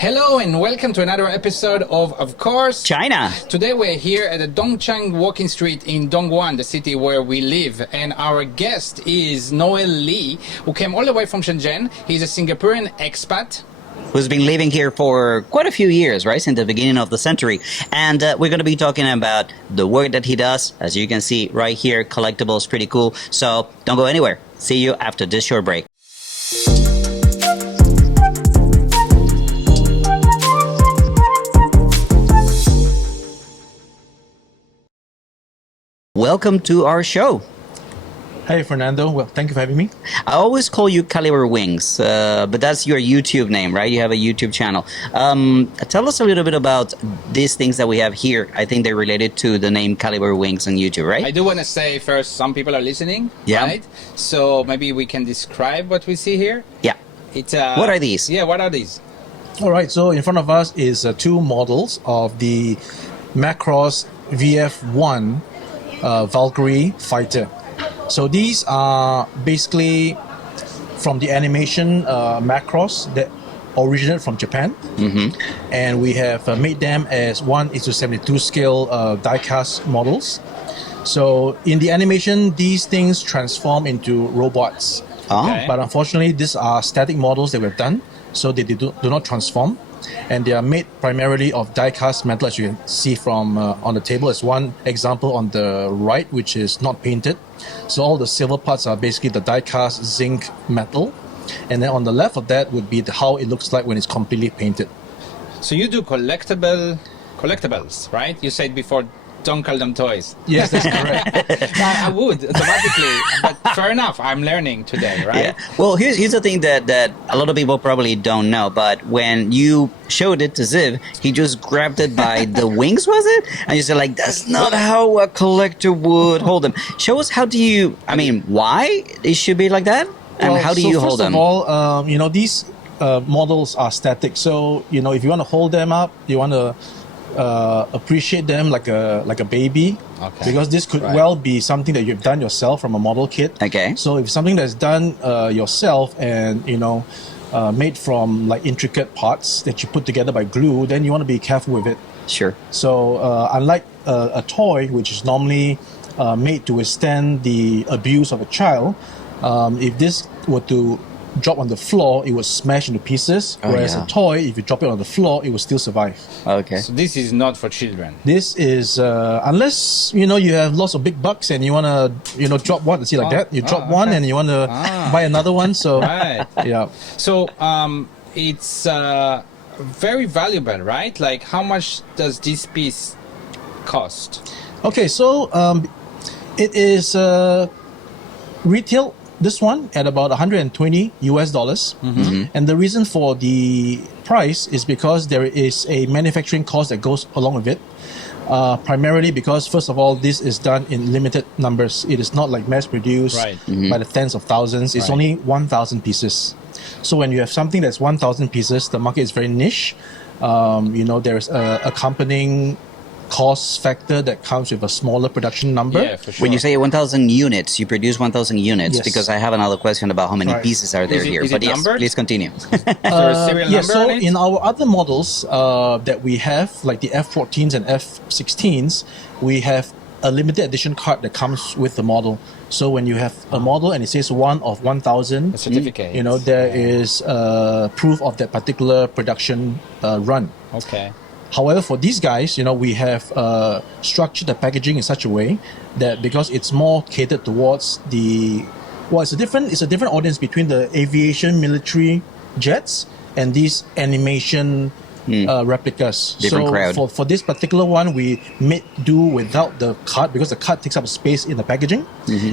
Hello and welcome to another episode of course, China. Today we're here at the Dongchang Walking Street in Dongguan, the city where we live. And our guest is Noel Lee, who came all the way from Shenzhen. He's a Singaporean expat Who's been living here for quite a few years, right, since the beginning of the century. And we're going to be talking about the work that he does. As you can see right here, Collectibles, pretty cool. So don't go anywhere. See you after this short break. Welcome to our show. Hey, Fernando. Well, thank you for having me. I always call you Calibre Wings, but that's your YouTube name, right? You have a YouTube channel. Tell us a little bit about these things that we have here. I think they're related to the name Calibre Wings on YouTube, right? I do want to say first, some people are listening, yeah. Right? So maybe we can describe what we see here. Yeah. It's what are these? Yeah, what are these? All right. So in front of us is two models of the Macross VF1 Valkyrie fighter. So these are basically from the animation Macross that originated from Japan. Mm-hmm. And we have made them as 1:72 scale die-cast models. So in the animation, these things transform into robots. Oh. Okay. But unfortunately, these are static models that we've done, so they do not transform. And they are made primarily of die-cast metal, as you can see from on the table. As one example on the right, which is not painted. So all the silver parts are basically the die-cast zinc metal. And then on the left of that would be how it looks like when it's completely painted. So you do collectibles, right? You said before, don't call them toys. Yes, that's correct. I would automatically, but fair enough. I'm learning today, right? Yeah. Well, here's the thing that a lot of people probably don't know. But when you showed it to Ziv, he just grabbed it by the wings, was it? And you said, like, that's not how a collector would hold them. Show us why it should be like that, and how do you hold them? First of all, these models are static. So if you want to hold them up, you want to appreciate them like a baby, okay. Because this could well be something that you've done yourself from a model kit. Okay. So if something that's done yourself and made from like intricate parts that you put together by glue, then you want to be careful with it. Sure. So unlike a toy, which is normally made to withstand the abuse of a child, if this were to drop on the floor, it would smash into pieces. Whereas a toy, if you drop it on the floor, it will still survive. Okay. So this is not for children. This is unless you have lots of big bucks and you want to drop one. See like that, you drop one and you want to buy another one. So right. Yeah. So it's very valuable, right? Like, how much does this piece cost? Okay, so it is retail. This one at about $120 US. Mm-hmm. And the reason for the price is because there is a manufacturing cost that goes along with it. Primarily because, first of all, this is done in limited numbers. It is not like mass produced by the tens of thousands. It's only 1,000 pieces. So when you have something that's 1,000 pieces, the market is very niche. There's a accompanying cost factor that comes with a smaller production number. Yeah, for sure. When you say 1,000 units, you produce 1,000 units, Yes. because I have another question about how many pieces are there here. Is But it yes, numbered? please continue. Is there a serial number so on it? in our other models that we have, like the F14s and F16s, we have a limited edition card that comes with the model. So when you have a model and it says 1 of 1,000, A certificate. there is proof of that particular production run. Okay. However, for these guys, we have structured the packaging in such a way that because it's more catered towards it's a different audience between the aviation military jets and these animation replicas. Different crowd. For this particular one, we made do without the card because the card takes up space in the packaging,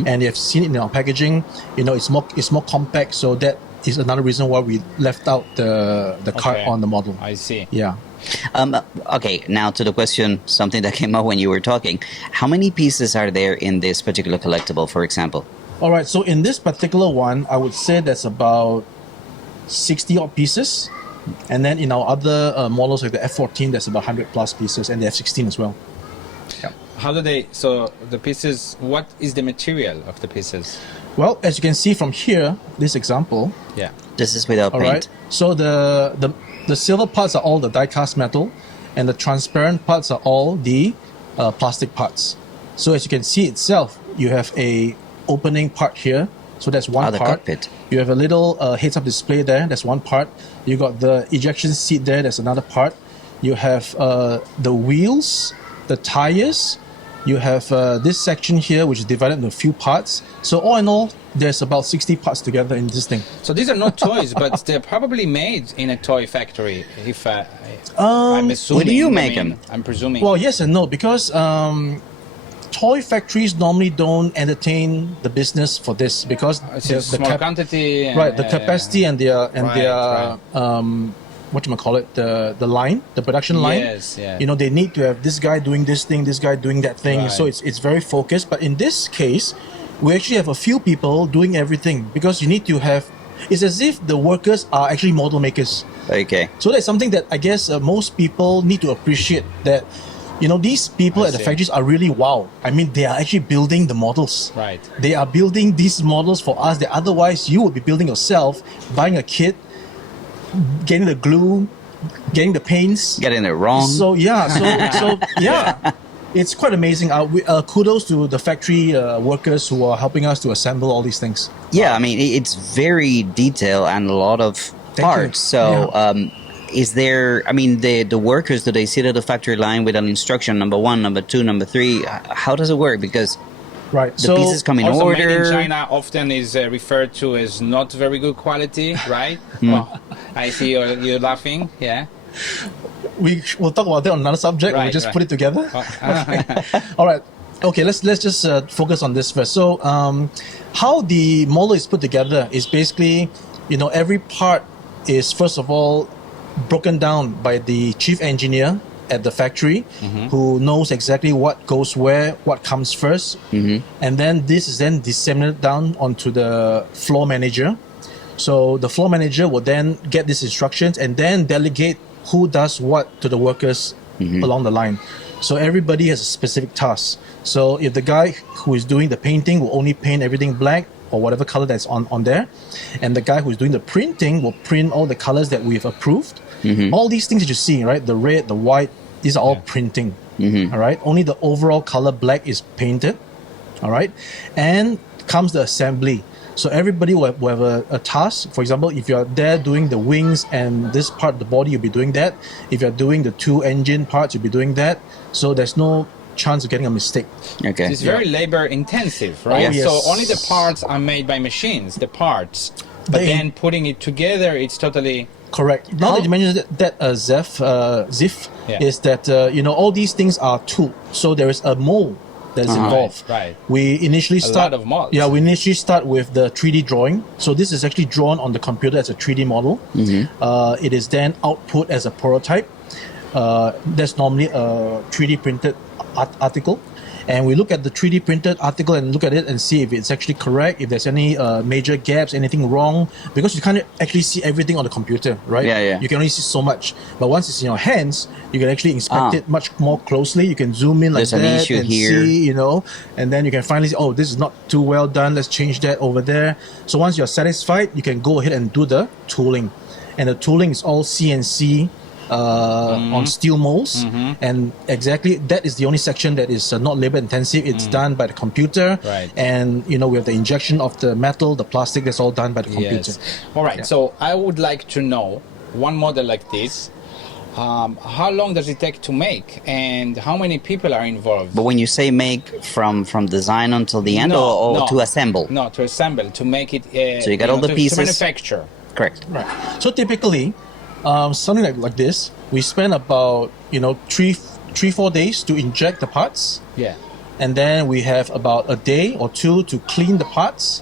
and you've seen it in our packaging. It's more compact, so that is another reason why we left out the card on the model. I see. Yeah. Okay, now to the question, something that came up when you were talking. How many pieces are there in this particular collectible, for example? All right, so in this particular one, I would say that's about 60 odd pieces. And then in our other models like the F14, there's about 100 plus pieces, and the F16 as well. Yeah. How do they, so the pieces, what is the material of the pieces? Well, as you can see from here, this example. Yeah. This is without All paint. right. So the The silver parts are all the die-cast metal, and the transparent parts are all the plastic parts. So as you can see itself, you have a opening part here. So that's one the part. cockpit. You have a little heads-up display there. That's one part. You got the ejection seat there. That's another part. You have the wheels, the tires. You have this section here, which is divided into a few parts. So all in all, there's about 60 parts together in this thing. So these are not toys, but they're probably made in a toy factory. If I'm assuming. Where do you make them? I'm presuming. Well, yes and no, because toy factories normally don't entertain the business for this because it's a small quantity. Right, the capacity and their Right. Whatchamacallit, the line, the production line. Yes, yeah. You know, they need to have this guy doing this thing, this guy doing that thing. Right. So it's very focused. But in this case, we actually have a few people doing everything because you need to have. It's as if the workers are actually model makers. Okay. So that's something that I guess most people need to appreciate, that you know, these people at the factories are really wow. I mean, they are actually building the models. Right. They are building these models for us that otherwise you would be building yourself, buying a kit, getting the glue, getting the paints. Getting it wrong. So yeah, so yeah. It's quite amazing. Kudos to the factory workers who are helping us to assemble all these things. Yeah, I mean, it's very detailed and a lot of parts. So, is there, I mean, the workers, do they sit at the factory line with an instruction, number 1, number 2, number 3? How does it work? Because right, the pieces come in also order. made in China often is referred to as not very good quality, right? Well, I see you're laughing, yeah. We'll talk about that on another subject. Right, We'll just right. put it together. Oh. All right. Okay, let's just focus on this first. So, how the model is put together is basically, you know, every part is first of all broken down by the chief engineer at the factory, who knows exactly what goes where, what comes first, and then this is then disseminated down onto the floor manager. So the floor manager will then get these instructions and then delegate who does what to the workers along the line. So everybody has a specific task. So if the guy who is doing the painting will only paint everything black or whatever color that's on there, and the guy who's doing the printing will print all the colors that we've approved. All these things that you see, right? The red, the white, these are all printing. All right. Only the overall color black is painted. All right. And comes the assembly. So everybody will have a task. For example, if you're there doing the wings and this part of the body, you'll be doing that. If you're doing the 2 engine parts, you'll be doing that. So there's no chance of getting a mistake. Okay. It's very labor intensive, right? Oh, yes. So only the parts are made by machines, the parts. But then putting it together, it's totally... Correct. Now that you mentioned that Ziff, Yeah. is that, you know, all these things are tooled. So there is a mold that's involved. Right. We initially start... lot of molds. Yeah, we initially start with the 3D drawing. So this is actually drawn on the computer as a 3D model. It is then output as a prototype. That's normally a 3D printed article. And we look at the 3D printed article and look at it and see if it's actually correct, if there's any major gaps, anything wrong, because you can't actually see everything on the computer, right? Yeah. You can only see so much. But once it's in your hands, you can actually inspect it much more closely. You can zoom in like There's an that issue and here. see, you know, and then you can finally see, oh, this is not too well done. Let's change that over there. So once you're satisfied, you can go ahead and do the tooling. And the tooling is all CNC on steel molds, and exactly that is the only section that is not labor intensive. It's done by the computer, Right. and you know, we have the injection of the metal, the plastic, that's all done by the computer. Yes. All right. So I would like to know, one model like this, how long does it take to make, and how many people are involved? But when you say make from design until the end, or to assemble? No, to assemble, to make it. So you got all the pieces. To manufacture. Correct. Right. So typically, something like this, we spend about 3-4 days to inject the parts, Yeah. and then we have about a day or 2 to clean the parts.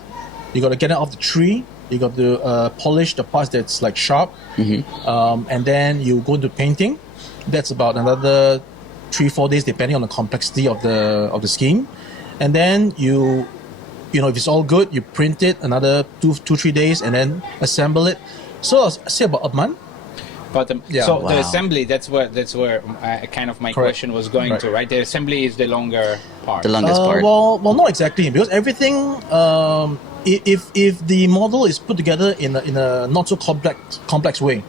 You got to get it off the tree. You got to polish the parts that's like sharp, and then you go into painting. That's about another 3-4 days, depending on the complexity of the scheme. And then you know, if it's all good, you print it another 2-3 days, and then assemble it. So I'll say about a month. But Yeah. so Wow. the assembly, that's where kind of my Correct. question was going Right. to, right? The assembly is the longer part. The longest part. Well, not exactly, because everything. If the model is put together in a not so complex way,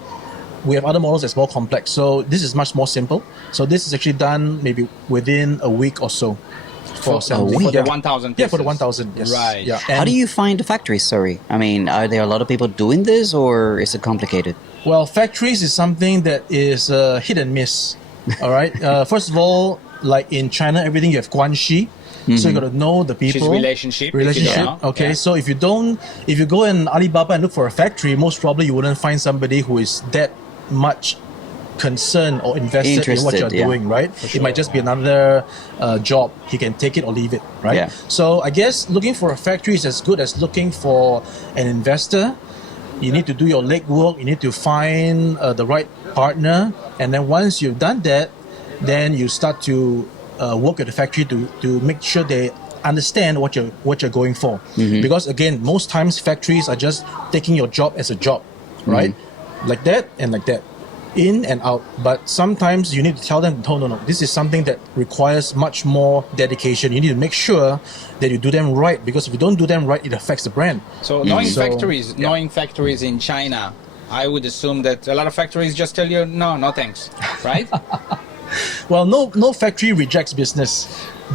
we have other models that's more complex. So this is much more simple. So this is actually done maybe within a week or so. For assembly. the 1,000 pieces. Yeah, for the 1,000. Yes. Right. Yeah. How do you find the factories? Sorry, I mean, are there a lot of people doing this, or is it complicated? Well, factories is something that is hit and miss. All right. First of all, like in China, everything you have guanxi. So you got to know the people. Which is relationship. if you don't know. Okay. Yeah. So if you go in Alibaba and look for a factory, most probably you wouldn't find somebody who is that much concerned or invested in what you're Interested, yeah. doing, right? It might just be another job. He can take it or leave it, right? Yeah. So I guess looking for a factory is as good as looking for an investor. You need to do your legwork. You need to find the right partner, and then once you've done that, then you start to work with the factory to make sure they understand what you're going for. Because again, most times factories are just taking your job as a job, right? Like that and like that, in and out. But sometimes you need to tell them, no, this is something that requires much more dedication. You need to make sure that you do them right, because if you don't do them right, it affects the brand. So knowing factories in China, I would assume that a lot of factories just tell you, no thanks, right? Well, no factory rejects business.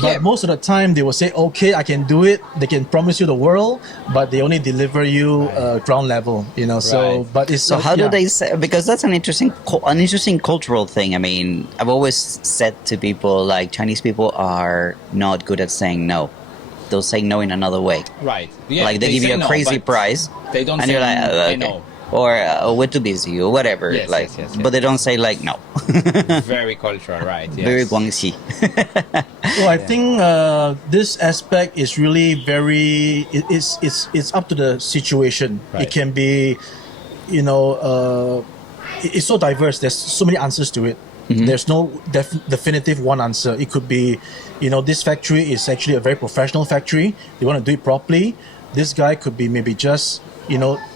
But most of the time, they will say, okay, I can do it. They can promise you the world, but they only deliver you ground level, So, Right. but it's So how do they say? Because that's an interesting cultural thing. I mean, I've always said to people, like, Chinese people are not good at saying no. They'll say no in another way. Right. Yeah, Like they give say you a no, crazy but price, They don't and say you're like, I okay. know. Or we're too busy or whatever. Yes, like, yes. but they don't say like no. Very cultural, right? Yes. Very guangxi. Well, I think this aspect is really very. It's up to the situation. Right. It can be, it's so diverse. There's so many answers to it. There's no definitive one answer. It could be, this factory is actually a very professional factory. They want to do it properly. This guy could be maybe just,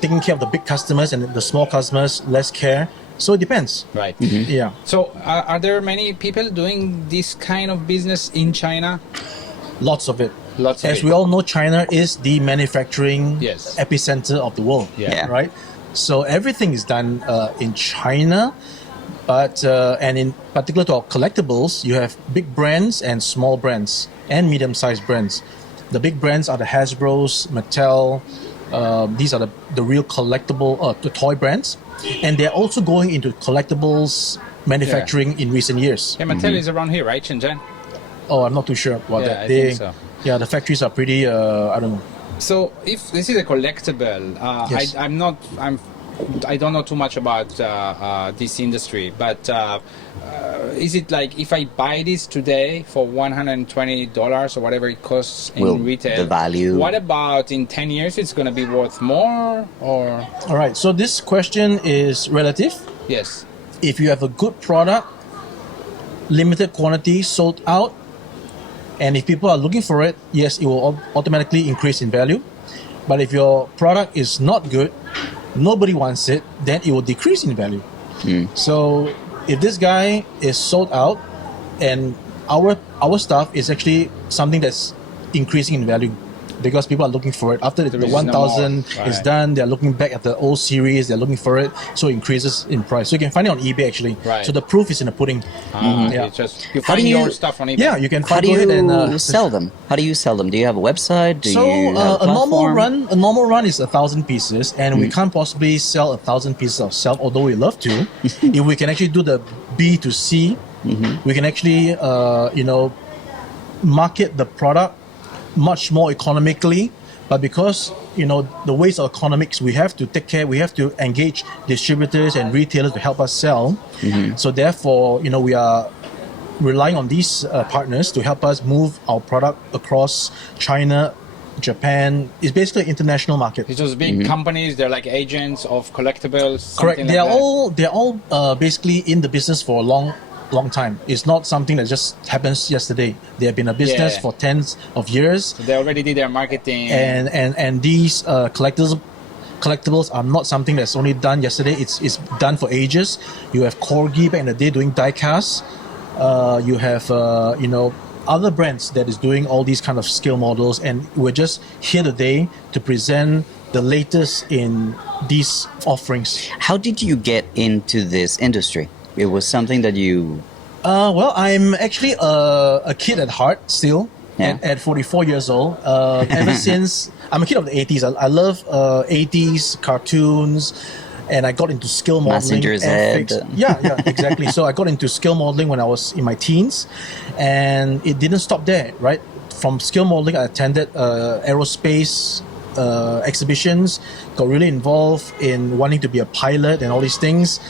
taking care of the big customers, and the small customers less care. So it depends. Right. Yeah. So are there many people doing this kind of business in China? Lots of it. Lots of As it. we all know, China is the manufacturing Yes. epicenter of the world. Yeah. Right? So everything is done in China. But and in particular to our collectibles, you have big brands and small brands and medium-sized brands. The big brands are the Hasbro's, Mattel. These are the real collectible, the toy brands. And they're also going into collectibles manufacturing in recent years. Yeah, Mattel is around here, right, Shenzhen? Oh, I'm not too sure about Yeah, that. I think so. Yeah, the factories are pretty, I don't know. So if this is a collectible, Yes. I don't know too much about this industry, but is it like if I buy this today for $120 or whatever it costs in Will retail, the value- what about in 10 years it's going to be worth more or? All right, so this question is relative. Yes. If you have a good product, limited quantity sold out, and if people are looking for it, yes, it will automatically increase in value. But if your product is not good, nobody wants it, then it will decrease in value. So if this guy is sold out, and our stuff is actually something that's increasing in value, because people are looking for it. After the is no 1,000 more. is Right. done, they're looking back at the old series, they're looking for it, so it increases in price. So you can find it on eBay actually. Right. So the proof is in the pudding. Yeah. It's just you How find do you- your stuff on eBay. Yeah, you can How do go ahead and you sell them? How do you sell them? Do you have a website? Do so you have a normal platform? run is 1,000 pieces, and we can't possibly sell 1,000 pieces ourselves, although we love to. If we can actually do the B2C, we can actually market the product much more economically. But because the ways of economics, we have to take care. We have to engage distributors and retailers to help us sell. So therefore, we are relying on these partners to help us move our product across China, Japan. It's basically an international market. It's just big companies. They're like agents of collectibles. Correct. something They like are that. all basically in the business for a long time. It's not something that just happens yesterday. They have been a business Yeah. for tens of years, So they already did their marketing. and these collectibles are not something that's only done yesterday. It's done for ages. You have Corgi back in the day doing die casts. You have other brands that is doing all these kind of scale models, and we're just here today to present the latest in these offerings. How did you get into this industry? It was something that you... Well, I'm actually a kid at heart still. Yeah. At 44 years old. Ever since I'm a kid of the 80s, I love 80s cartoons, and I got into scale modeling. Messenger's and Head. Yeah, exactly. So I got into scale modeling when I was in my teens, and it didn't stop there. Right, from scale modeling, I attended aerospace exhibitions, got really involved in wanting to be a pilot and all these things.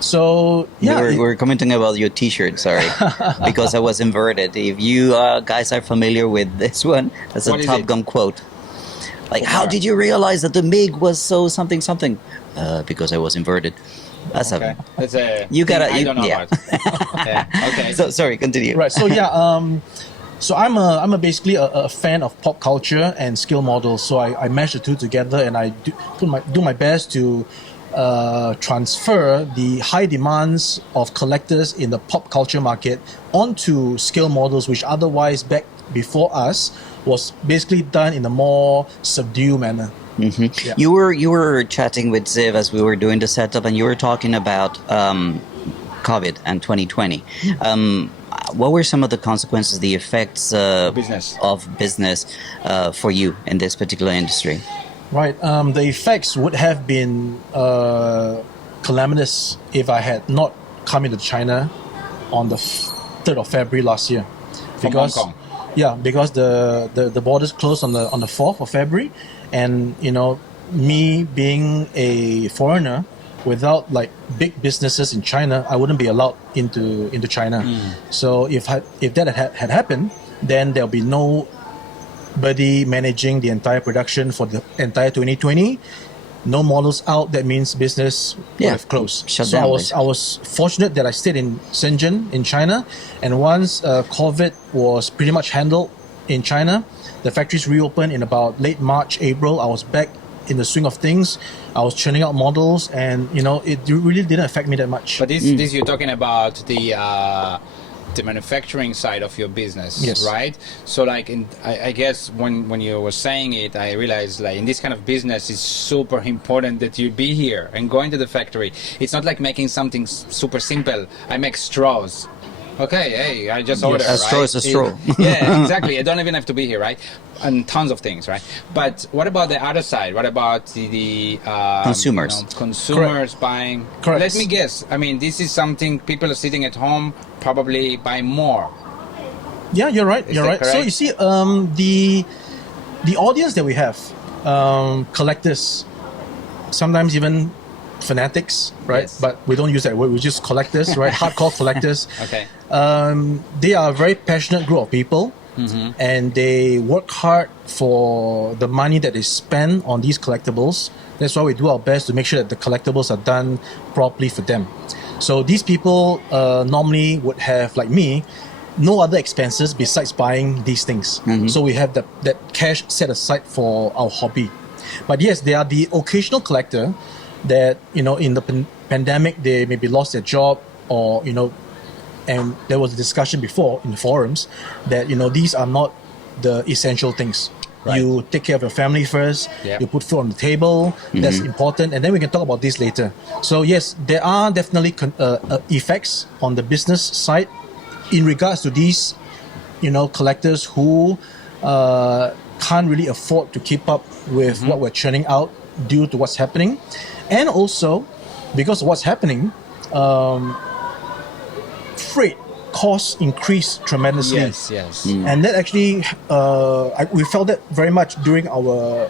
So yeah, we're commenting about your T-shirt, sorry, because I was inverted. If you guys are familiar with this one, that's What a is Top it? Gun quote. Like, how did you realize that the MiG was so something something? Because I was inverted. That's Okay. That's a You gotta- I you- don't know yeah. about. Yeah. Okay. So sorry, continue. right. So yeah, so I'm basically a fan of pop culture and scale models. So I mash the two together, and I do my best to transfer the high demands of collectors in the pop culture market onto scale models, which otherwise back before us was basically done in a more subdued manner. Yeah. You were chatting with Ziv as we were doing the setup, and you were talking about COVID and 2020. What were some of the consequences, the effects Business. of business for you in this particular industry? Right. The effects would have been calamitous if I had not come into China on the 3rd of February last year. From Hong Kong. Yeah, because the borders closed on the 4th of February, and me being a foreigner without like big businesses in China, I wouldn't be allowed into China. So if that had happened, then there'll be nobody managing the entire production for the entire 2020. No models out. That means business would Yeah, have closed. shut So down, I was fortunate that I stayed in Shenzhen in China, and once COVID was pretty much handled in China, the factories reopened in about late March, April. I was back in the swing of things. I was churning out models, and it really didn't affect me that much. But this you're talking about the manufacturing side of your business, Yes. right? So like, I guess when you were saying it, I realized like in this kind of business, it's super important that you be here and go into the factory. It's not like making something super simple. I make straws. Okay, hey, I just order. A straw right? is a straw. Yeah, exactly. I don't even have to be here, right? And tons of things, right? But what about the other side? What about the Consumers. consumers buying? Correct. Let me guess. I mean, this is something people are sitting at home probably buy more. Yeah, you're right. You're that right. So correct? you see, the audience that we have, collectors, sometimes even fanatics, right? Yes. But we don't use that word. We just collectors, right? Hardcore collectors. Okay. They are a very passionate group of people, and they work hard for the money that is spent on these collectibles. That's why we do our best to make sure that the collectibles are done properly for them. So these people normally would have, like me, no other expenses besides buying these things. So we have that cash set aside for our hobby. But yes, there are the occasional collector that, in the pandemic, they maybe lost their job, or, and there was a discussion before in the forums that, these are not the essential things. Right. You take care of your family first. Yep. You put food on the table. That's important, and then we can talk about this later. So yes, there are definitely effects on the business side in regards to these, collectors who can't really afford to keep up with what we're churning out due to what's happening, and also because of what's happening, freight costs increase tremendously. Yes. And that actually, we felt that very much during our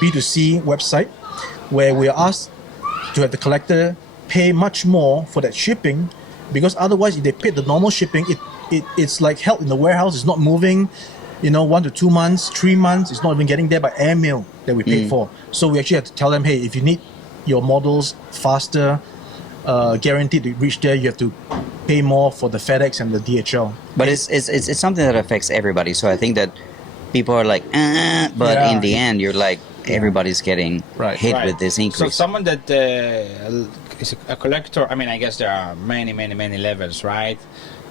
B2C website, where we are asked to have the collector pay much more for that shipping, because otherwise, if they paid the normal shipping, it's like held in the warehouse, it's not moving, 1 to 2 months, 3 months, it's not even getting there by airmail that we paid for. So we actually have to tell them, hey, if you need your models faster, guaranteed to reach there, you have to pay more for the FedEx and the DHL. But it's something that affects everybody. So I think that people are like, but Yeah. in the end, you're like, everybody's getting Right. hit Right. with this So increase. someone that is a collector, I mean, I guess there are many levels, right?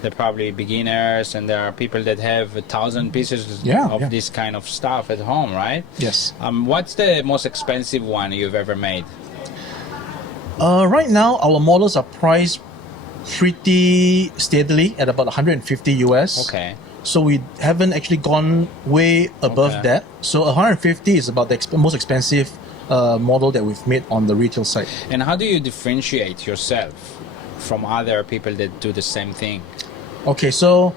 There are probably beginners, and there are people that have 1,000 pieces of this kind of stuff at home, right? Yes. What's the most expensive one you've ever made? Right now, our models are priced pretty steadily at about 150 US. Okay. So we haven't actually gone way above Okay. that. So 150 is about the most expensive model that we've made on the retail side. And how do you differentiate yourself from other people that do the same thing? Okay, so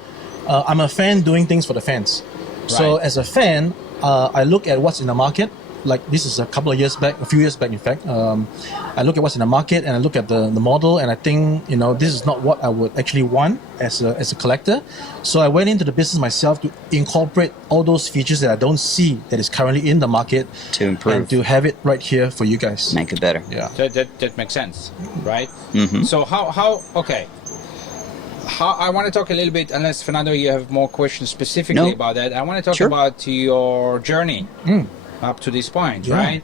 I'm a fan doing things for the fans. So Right. as a fan, I look at what's in the market. Like this is a few years back, in fact. I look at what's in the market and I look at the model, and I think this is not what I would actually want as a collector. So I went into the business myself to incorporate all those features that I don't see that is currently in the market To improve. and to have it right here for you guys. Make it better. Yeah. That makes sense, right? Mm-hmm. So I want to talk a little bit, unless Fernando, you have more questions specifically No. about that. I want to talk Sure. about your journey up to this point, Yeah. right?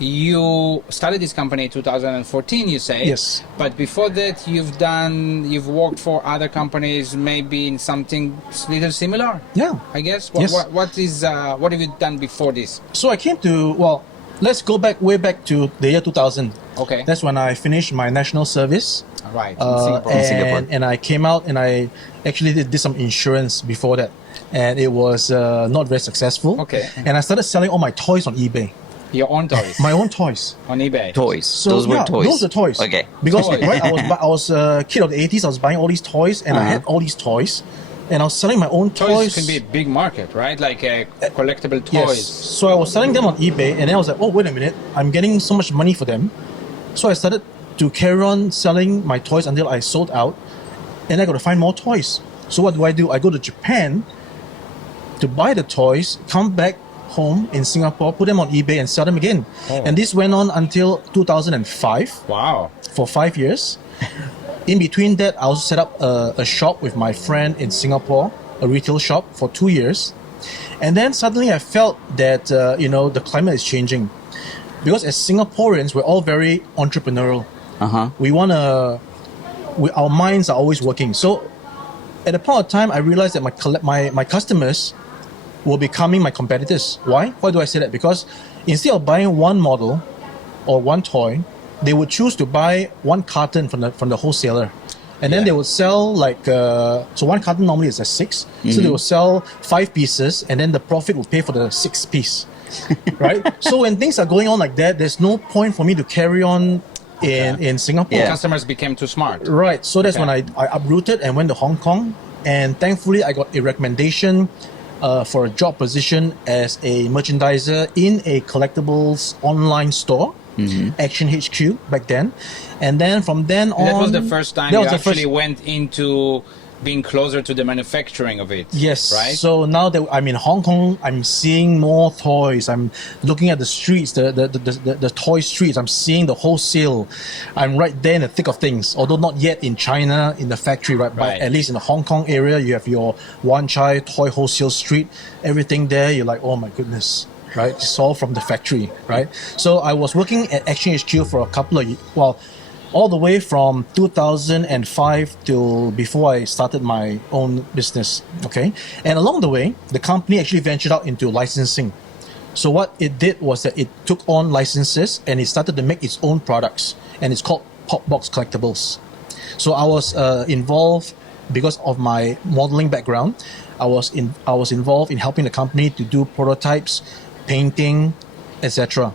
You started this company in 2014, you say. Yes. But before that, you've worked for other companies, maybe in something little similar. Yeah. I guess. Yes. What have you done before this? So I came to, let's go way back to the year 2000. Okay. That's when I finished my national service. Right. In Singapore. Singapore. And I came out and I actually did some insurance before that. And it was not very successful. Okay. And I started selling all my toys on eBay. Your own toys My own toys. on eBay. Toys. So Those were yeah, toys. Those are toys. Okay. Because Toys. right, I was a kid of the 80s. I was buying all these toys, and I Uh-huh. had all these toys, and I was selling my own Toys can be a big market, right? Like collectible toys. Yes. So I was selling them on eBay, and then I was like, oh, wait a minute, I'm getting so much money for them. So I started to carry on selling my toys until I sold out, and I got to find more toys. So what do? I go to Japan to buy the toys, come back home in Singapore, put them on eBay, and sell them again. Oh. And this went on until 2005 Wow. for 5 years. In between that, I also set up a shop with my friend in Singapore, a retail shop for 2 years. And then suddenly I felt that, the climate is changing. Because as Singaporeans, we're all very entrepreneurial. Uh-huh. Our minds are always working. So at a point of time, I realized that my customers were becoming my competitors. Why? Why do I say that? Because instead of buying one model or one toy, they would choose to buy one carton from the wholesaler, and then Yeah. they would sell so one carton normally is a 6, so they will sell 5 pieces, and then the profit will pay for the 6th piece, right? So when things are going on like that, there's no point for me to carry on in Singapore. Yeah. Customers became too smart. Right. So that's Okay. when I uprooted and went to Hong Kong. And thankfully, I got a recommendation for a job position as a merchandiser in a collectibles online store, Action HQ back then. And then from then on... That was the first time that you was the first- actually went into being closer to the manufacturing of it. Yes. Right? So now that I'm in Hong Kong, I'm seeing more toys. I'm looking at the streets, the toy streets. I'm seeing the wholesale. I'm right there in the thick of things. Although not yet in China, in the factory, right? Right. But at least in the Hong Kong area, you have your Wan Chai Toy Wholesale Street. Everything there, you're like, oh my goodness. Right? It's all from the factory, right? So I was working at Action HQ for a couple of all the way from 2005 till before I started my own business, okay? And along the way, the company actually ventured out into licensing. So what it did was that it took on licenses and it started to make its own products, and it's called Pop Box Collectibles. So I was involved because of my modeling background. I was involved in helping the company to do prototypes, painting, etc.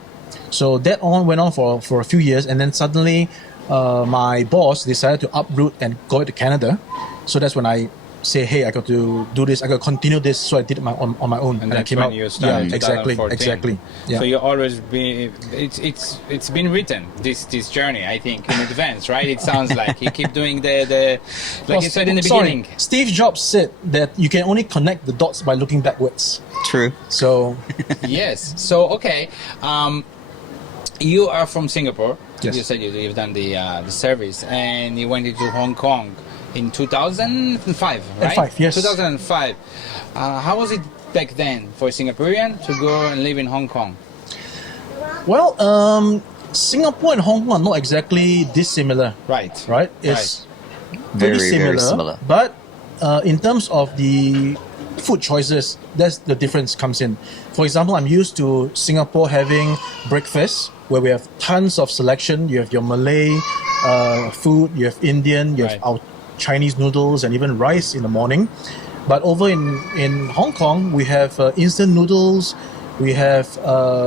So that went on for a few years, and then suddenly my boss decided to uproot and go to Canada. So that's when I say, hey, I got to do this, I got to continue this. So I did it on my own, and I that's came when out. you started in Exactly. 2014. Yeah. So you always be it's been written, this journey, I think, in advance, right? It sounds like you keep doing the like you said in the beginning. Steve Jobs said that you can only connect the dots by looking backwards. True. So Yes. So okay, you are from Singapore. Yes. You said you've done the service, and you went into Hong Kong in 2005, right? 5, yes. 2005. How was it back then for a Singaporean to go and live in Hong Kong? Well, Singapore and Hong Kong are not exactly dissimilar. Right. Right? It's Very, pretty very similar. But in terms of the food choices, that's the difference comes in. For example, I'm used to Singapore having breakfast where we have tons of selection. You have your Malay food, you have Indian, you have Right. our Chinese noodles, and even rice in the morning. But over in Hong Kong, we have instant noodles. We have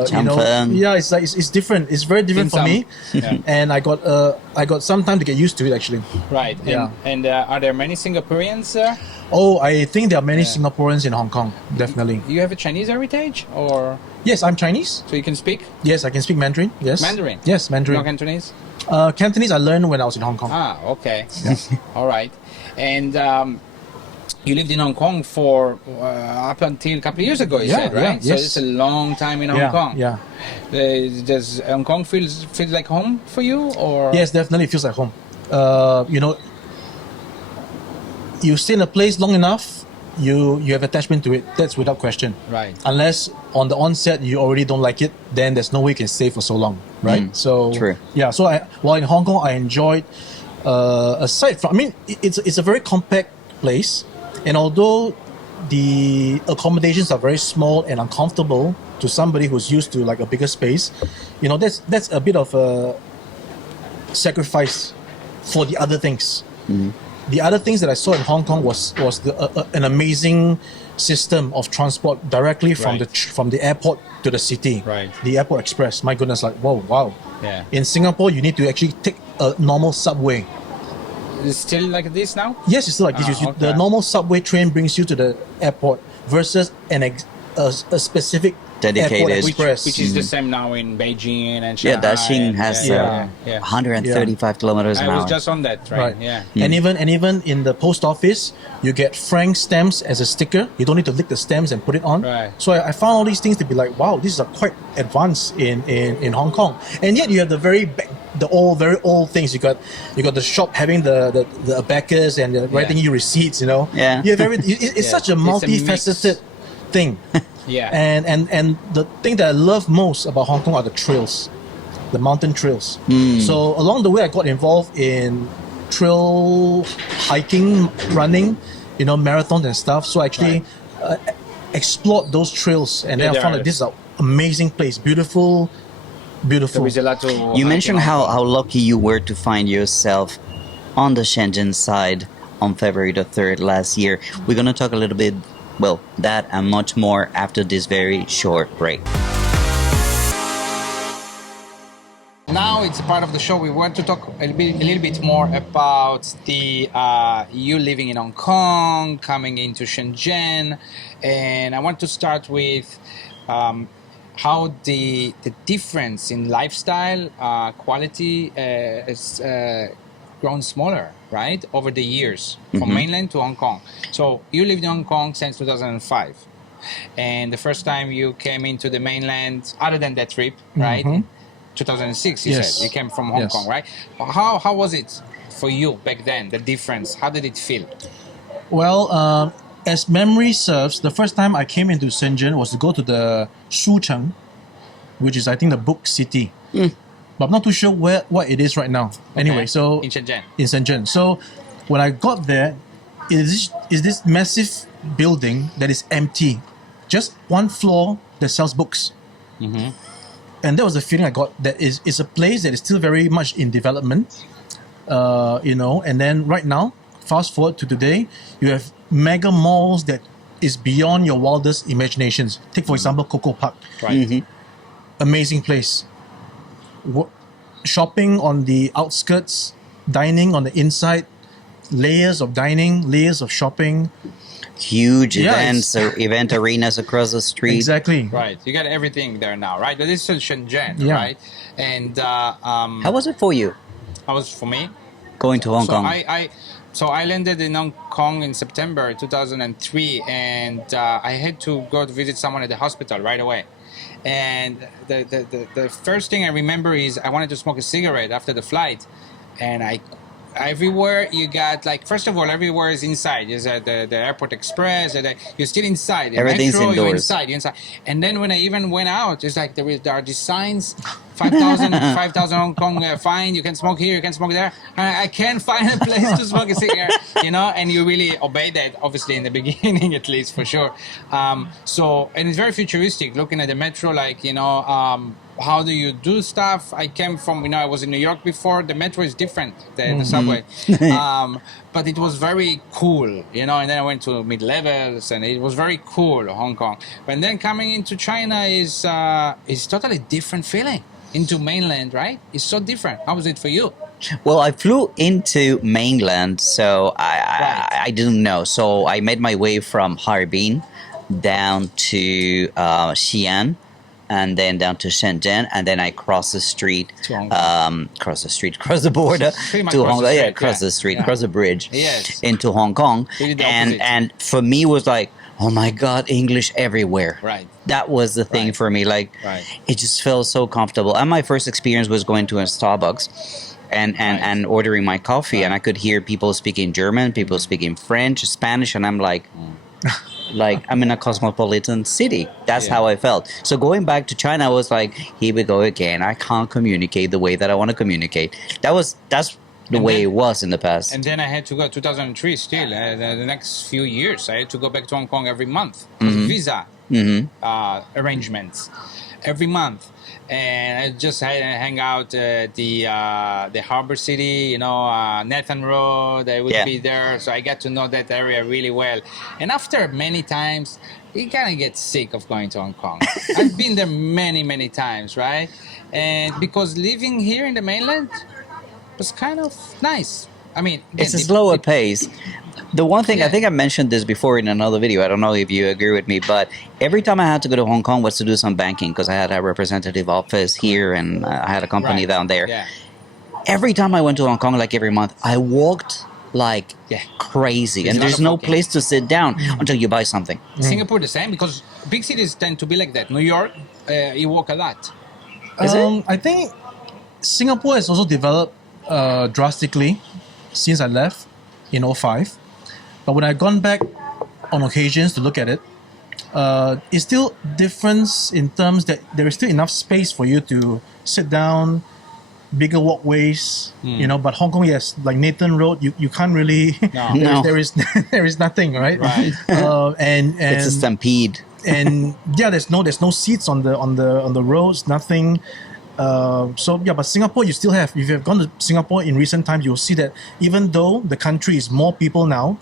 Champeng. it's different. It's very different Dim for me, Yeah. and I got some time to get used to it actually. Right. Yeah. And are there many Singaporeans there? Oh, I think there are many Singaporeans in Hong Kong. Definitely. Do you have a Chinese heritage, or Yes, I'm Chinese. so you can speak Yes, I can speak Mandarin. Yes. Mandarin? Yes, Mandarin. No Cantonese? Cantonese I learned when I was in Hong Kong. Ah, okay. All right. And you lived in Hong Kong for up until a couple of years ago, you Yeah, said, right? yeah, So yes. it's a long time in Hong Yeah, Kong. yeah. Does Hong Kong feel like home for you, or? Yes, definitely feels like home. You stay in a place long enough, you have attachment to it. That's without question. Right. Unless on the onset you already don't like it, then there's no way you can stay for so long, right? So True. Yeah. So while in Hong Kong, I enjoyed. Aside from, it's a very compact place, and although the accommodations are very small and uncomfortable to somebody who's used to like a bigger space, that's a bit of a sacrifice for the other things. The other things that I saw in Hong Kong was an amazing system of transport directly from Right. from the airport to the city. Right. The Airport Express. My goodness, like wow. Yeah. In Singapore, you need to actually take a normal subway. Is it still like this now? Yes, it's still like this. The okay. normal subway train brings you to the airport versus a specific Dedicated. airport Which- express. Which is the same now in Beijing and Yeah, Shanghai. Daxing has Yeah. 135 kilometers an I was hour. just on that, right? Right. Yeah. And even in the post office, you get frank stamps as a sticker. You don't need to lick the stamps and put it on. Right. So I found all these things to be like, wow, these are quite advanced in Hong Kong. And yet you have the very very old things. You got the shop having the abacus and writing you receipts. Yeah. You have it's Yeah. such a It's a multifaceted thing. Yeah. And the thing that I love most about Hong Kong are the trails, the mountain trails. So along the way, I got involved in trail hiking, running, marathons and stuff. So I actually explored those trails, and then I found that this is an amazing place, beautiful. There is a lot to. You mentioned how lucky you were to find yourself on the Shenzhen side on February the 3rd last year. We're going to talk a little bit, that and much more after this very short break. Now it's a part of the show. We want to talk a little bit more about the you living in Hong Kong, coming into Shenzhen, and I want to start with how the difference in lifestyle quality has grown smaller, right, over the years from mainland to Hong Kong. So you lived in Hong Kong since 2005, and the first time you came into the mainland, other than that trip, right? 2006, you Yes. said you came from Hong Yes. Kong, right? How was it for you back then? The difference. How did it feel? Well, as memory serves, the first time I came into Shenzhen was to go to the Shucheng, which is I think the book city. But I'm not too sure what it is right now. Anyway, Okay. so In Shenzhen. in Shenzhen. So when I got there, is this massive building that is empty, just one floor that sells books. And that was the feeling I got, that is a place that is still very much in development, and then right now, fast forward to today, you have mega malls that is beyond your wildest imaginations. Take for example Coco Park, Right. amazing place. Shopping on the outskirts, dining on the inside, layers of dining, layers of shopping. Huge Yeah, events, event arenas across the street. Exactly. Right. You got everything there now, right? But this is Shenzhen, Yeah. right? And How was it for you how was it for me? going to Hong So Kong? I landed in Hong Kong in September 2003, and I had to go to visit someone at the hospital right away. And the first thing I remember is I wanted to smoke a cigarette after the flight, and I everywhere you got like, first of all, everywhere is inside. There's the airport express. You're still inside. The Everything's metro, indoors. You're inside. And then when I even went out, it's like there are these signs, 5,000 Hong Kong fine. You can smoke here, you can smoke there. I can't find a place to smoke a cigarette, and you really obey that, obviously in the beginning at least, for sure. So, and it's very futuristic, looking at the metro, like, how do you do stuff? I came from, I was in New York before. The metro is different, the subway. But it was very cool, and then I went to mid-levels, and it was very cool, Hong Kong. But then coming into China is totally different feeling. Into mainland, right? It's so different. How was it for you? Well, I flew into mainland, so I didn't know. So I made my way from Harbin down to Xi'an, and then down to Shenzhen, and then I crossed the street, cross the border to Hong Kong. Cross the street, cross the bridge into Hong Kong, Really and for me was like, oh my God, English everywhere. Right. That was the thing for me. Like, it just felt so comfortable. And my first experience was going to a Starbucks and ordering my coffee, and I could hear people speaking German, people speaking French, Spanish, and I'm like, like I'm in a cosmopolitan city. That's how I felt. So going back to China, I was like, here we go again. I can't communicate the way that I want to communicate. That's the way it was in the past. And then I had to go 2003 still. The next few years, I had to go back to Hong Kong every month. Visa arrangements every month. And I just had to hang out at the Harbor City, Nathan Road. I would be there, so I got to know that area really well. And after many times, you kind of get sick of going to Hong Kong. I've been there many, many times, right? And because living here in the mainland was kind of nice. I mean, it's a slower pace. The one thing, I think I mentioned this before in another video, I don't know if you agree with me, but every time I had to go to Hong Kong was to do some banking, because I had a representative office here and I had a company down there. Yeah. Every time I went to Hong Kong, like every month, I walked like crazy, and there's no place to sit down until you buy something. Singapore the same, because big cities tend to be like that. New York, you walk a lot. Is it? I think Singapore has also developed drastically since I left in 2005. But when I've gone back on occasions to look at it, it's still difference in terms that there is still enough space for you to sit down, bigger walkways, but Hong Kong, yes, like Nathan Road, you can't really, there is there is nothing, right? And it's a stampede. And there's no seats on the roads, nothing. But Singapore, you still have, if you have gone to Singapore in recent times, you'll see that even though the country is more people now,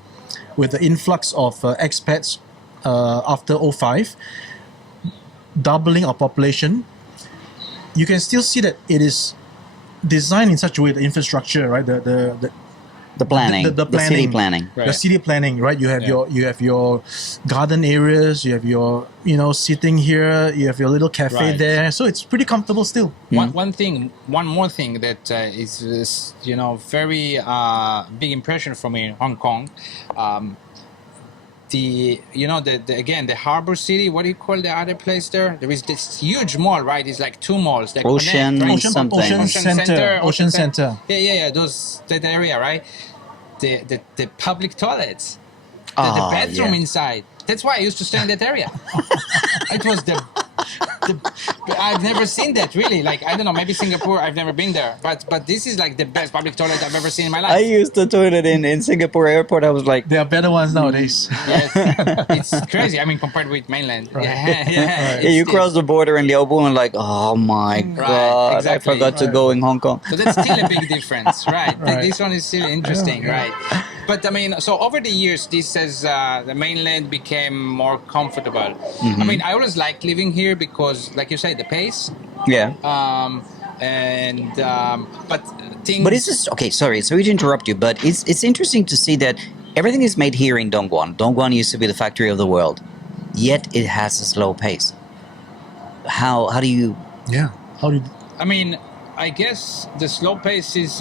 with the influx of expats after 2005, doubling our population, you can still see that it is designed in such a way, the infrastructure, right? The planning, the planning, the city planning, the city planning, right? You have your garden areas, you have your sitting here, you have your little cafe there, so it's pretty comfortable still. One more thing that is very big impression for me in Hong Kong. The Harbor City, what do you call the other place there? There is this huge mall, right? It's like two malls that Ocean connect, right? Ocean Center. Yeah. That area, right? The public toilets, the bathroom inside. That's why I used to stay in that area. It was I've never seen that really. Like, I don't know, maybe Singapore, I've never been there, but this is like the best public toilet I've ever seen in my life. I used the toilet in Singapore airport. I was like, there are better ones nowadays. Yes, it's crazy. I mean, compared with mainland. Right. You cross the border in Liaobu and like, oh my God, exactly. I forgot to go in Hong Kong. So that's still a big difference, right? This one is still interesting, right? But I mean, so over the years, this has the mainland became more comfortable. I mean, I always liked living here because, like you said, the pace. Yeah. But things. But it's just okay. Sorry to interrupt you, but it's interesting to see that everything is made here in Dongguan. Dongguan used to be the factory of the world, yet it has a slow pace. How do you? Yeah. How do you? I mean, I guess the slow pace is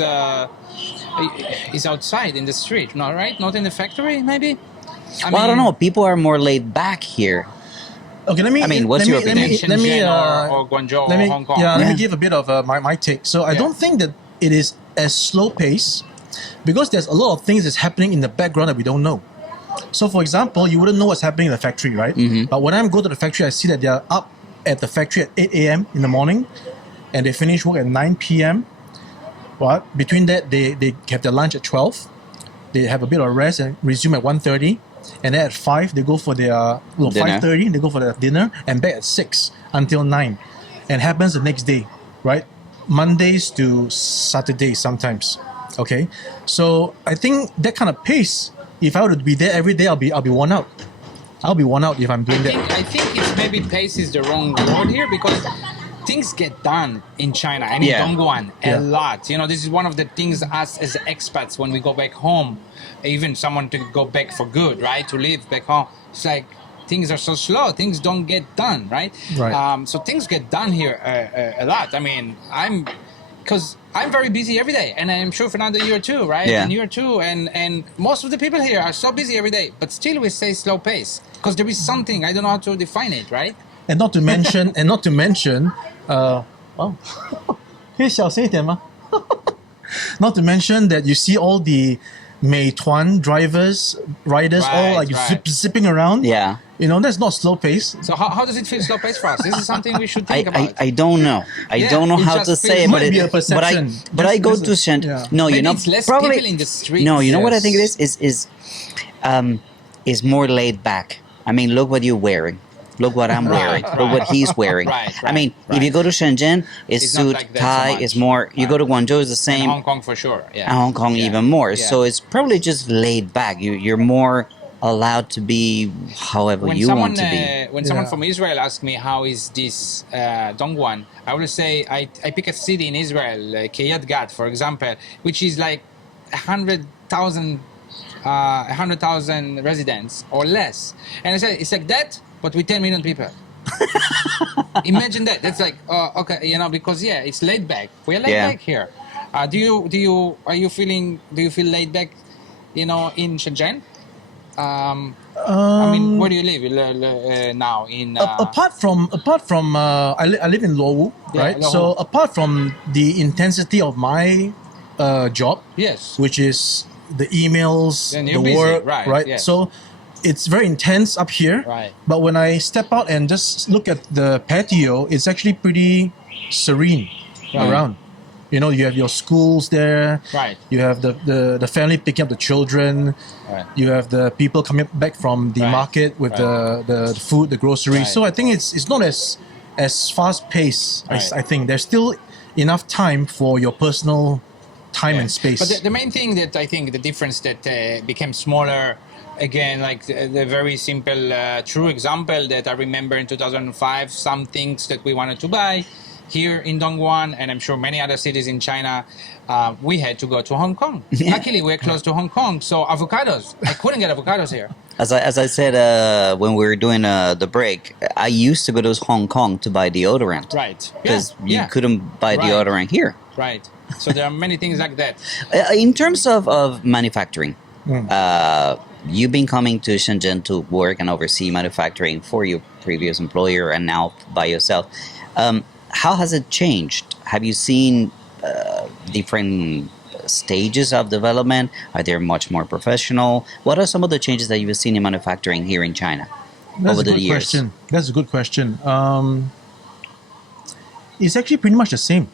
outside in the street, not right? Not in the factory, maybe. I don't know. People are more laid back here. Okay, what's your opinion? Shenzhen or Guangzhou or Hong Kong? Let me give a bit of my take. So I don't think that it is as slow pace, because there's a lot of things that's happening in the background that we don't know. So, for example, you wouldn't know what's happening in the factory, right? But when I go to the factory, I see that they're up at the factory at 8 a.m. in the morning, and they finish work at 9 p.m. But between that, they have their lunch at 12. They have a bit of rest and resume at 1:30. And then at 5, they go for their 5:30. They go for their dinner and back at 6 until 9. And happens the next day, right? Mondays to Saturdays sometimes. Okay, so I think that kind of pace. If I were to be there every day, I'll be worn out. I'll be worn out if I'm doing that. I think it's maybe pace is the wrong word here, because things get done in China and in Dongguan a lot. You know, this is one of the things us as expats, when we go back home, even someone to go back for good, right? To live back home. It's like things are so slow. Things don't get done, right? So things get done here a lot. I mean, because I'm very busy every day, and I'm sure Fernando, you're too, right? Yeah. And you're too, and most of the people here are so busy every day, but still we say slow pace, because there is something, I don't know how to define it, right? And not to mention, wow, 可以小声一点吗? Not to mention that you see all the Meituan riders, all like zipping around. Yeah. You know, that's not slow pace. So how does it feel slow pace for us? This is something we should think about. I don't know. I don't know it how just to say feels- it, Might be a perception. but I go to Shenzhen. Yeah. No, you Maybe know, it's less probably people in the streets. No, you know what I Yes. think it is more laid back. I mean, look what you're wearing. Look what I'm wearing. Look what he's wearing. I mean, if you go to Shenzhen, it's not suit, like that so tie, much. it's more. You go to Guangzhou, it's the In same. Hong Kong for sure. Yeah. And Hong Kong Yeah. even more. Yeah. So it's probably just laid back. You're more allowed to be however When you someone, want to be. when someone Yeah. from Israel asks me how is this Dongguan, I will say I pick a city in Israel, Kiryat Gat, for example, which is like 100,000 residents or less, and I say it's like that, but with 10 million people. Imagine that. That's like okay, you know, because it's laid back. We're laid back here. Do you feel laid back, you know, in Shenzhen? I mean, where do you live now? In Apart from I live in Lowu, Yeah, right? Lowu. So apart from the intensity of my job, yes. which is the emails, Then the you're busy, work, right, yes. So it's very intense up here. Right. But when I step out and just look at the patio, it's actually pretty serene around. You know, you have your schools there. Right. You have the family picking up the children. Right. You have the people coming back from the Right. market with the food, the groceries. Right. So I think it's not as fast paced. Right. I think there's still enough time for your personal time and space. But the main thing that I think the difference that became smaller, again, like the very simple, true example that I remember in 2005, some things that we wanted to buy here in Dongguan, and I'm sure many other cities in China, we had to go to Hong Kong. Luckily, we're close to Hong Kong, so avocados. I couldn't get avocados here. As I said when we were doing the break, I used to go to Hong Kong to buy deodorant. Right. Because you couldn't buy deodorant here. Right. So there are many things like that. In terms of manufacturing, you've been coming to Shenzhen to work and oversee manufacturing for your previous employer and now by yourself. How has it changed? Have you seen different stages of development? Are they much more professional? What are some of the changes that you've seen in manufacturing here in China over the years? Question. That's a good question. It's actually pretty much the same.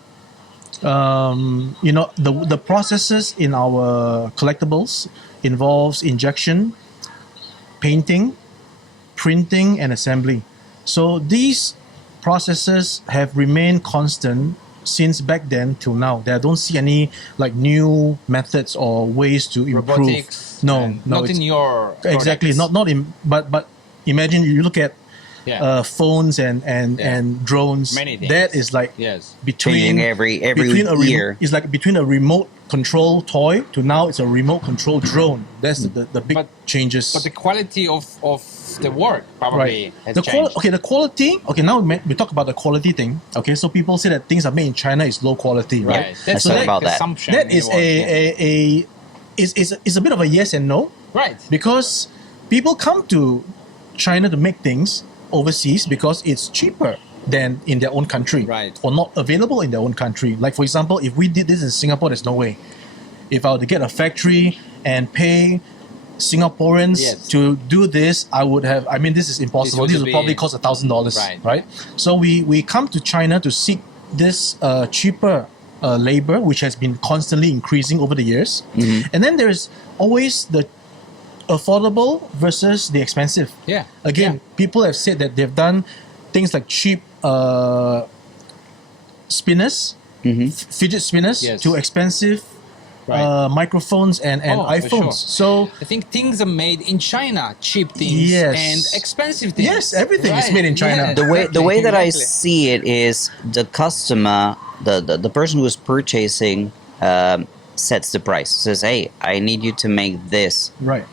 You know, the processes in our collectibles involves injection, painting, printing, and assembly. So these processes have remained constant since back then till now. I don't see any like new methods or ways to improve. Robotics. No, Not it's- in your exactly products. not in but imagine you look at Yeah. phones and drones. Many things. That is like Yes. between Changing every between a year. It's like between a remote control toy to now it's a remote control drone. That's the big But- changes. But the quality of the work probably has changed. The quality. Okay, now we talk about the quality thing. Okay, so people say that things are made in China is low quality, right? Right. That's talk like about that. assumption. That is anymore. is a bit of a yes and no. Right. Because people come to China to make things overseas because it's cheaper than in their own country. Right. Or not available in their own country. Like for example, if we did this in Singapore, there's no way. if I were to get a factory and pay Singaporeans Yes. to do this, I would have. I mean, this is impossible. This would would probably be- cost $1,000, Right. right? So we come to China to seek this cheaper labor, which has been constantly increasing over the years. And then there's always the affordable versus the expensive. Yeah. Again, Yeah. people have said that they've done things like cheap spinners, fidget spinners, Yes. to expensive Right. microphones and Oh, for iPhones. sure. So I think things are made in China, cheap things Yes. and expensive things. Yes, everything is made in China. The way that I exactly. see it is the customer, the person who is purchasing, sets the price. Says, "Hey, I need you to make this. right.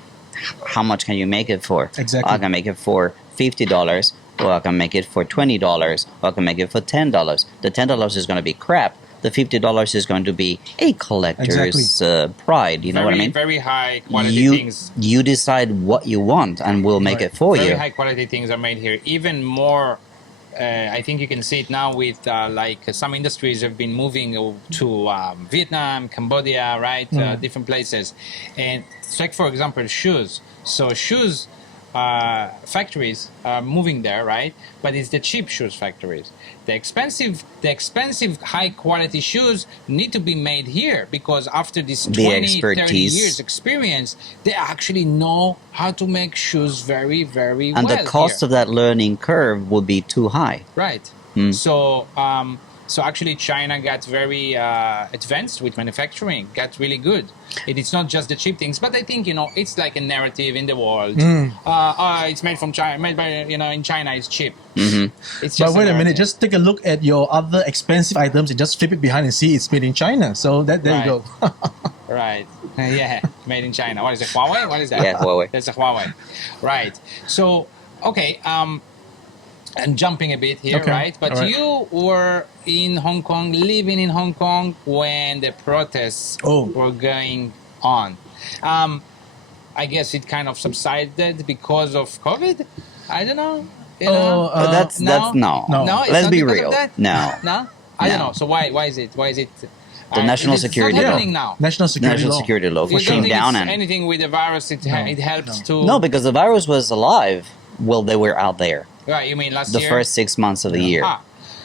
How much can you make it for? Exactly. I can make it for $50, or I can make it for $20, or I can make it for $10. The $10 is going to be crap. The $50 is going to be a collector's pride. You know what I mean? Very high quality You things. you decide what you want, and we'll make Right. it for Very you. high quality things are made here. Even more, I think you can see it now with some industries have been moving to Vietnam, Cambodia, right? Different places. And it's like, for example, shoes. So shoes factories are moving there, right? But it's the cheap shoes factories. The expensive high quality shoes need to be made here because after this 20, 30 expertise. years experience, they actually know how to make shoes very, very And well the cost here. of that learning curve would be too high. Right. So actually China got very advanced with manufacturing, got really good. It's not just the cheap things, but I think, it's like a narrative in the world. It's made from China, made by, in China it's cheap. It's just But wait a minute, narrative. just take a look at your other expensive items and just flip it behind and see it's made in China. So there Right. you go. Right. Yeah. Made in China. What is it? Huawei? What is that? Yeah, Huawei. That's a Huawei. Right. So, okay. I'm jumping a bit here, Okay. right? But All right. you were in Hong Kong, living in Hong Kong when the protests Oh. were going on. I guess it kind of subsided because of COVID. I don't know. You know? But that's no. No. No, it's Let's not be because of real. that? No. No, I don't No. know. So why is it? The national it's security not law. happening now. National security National law. security law You don't came think down it's and anything with the virus? It helps to. no, because the virus was alive while they were out there. Right, you mean last The year? first 6 months of the year.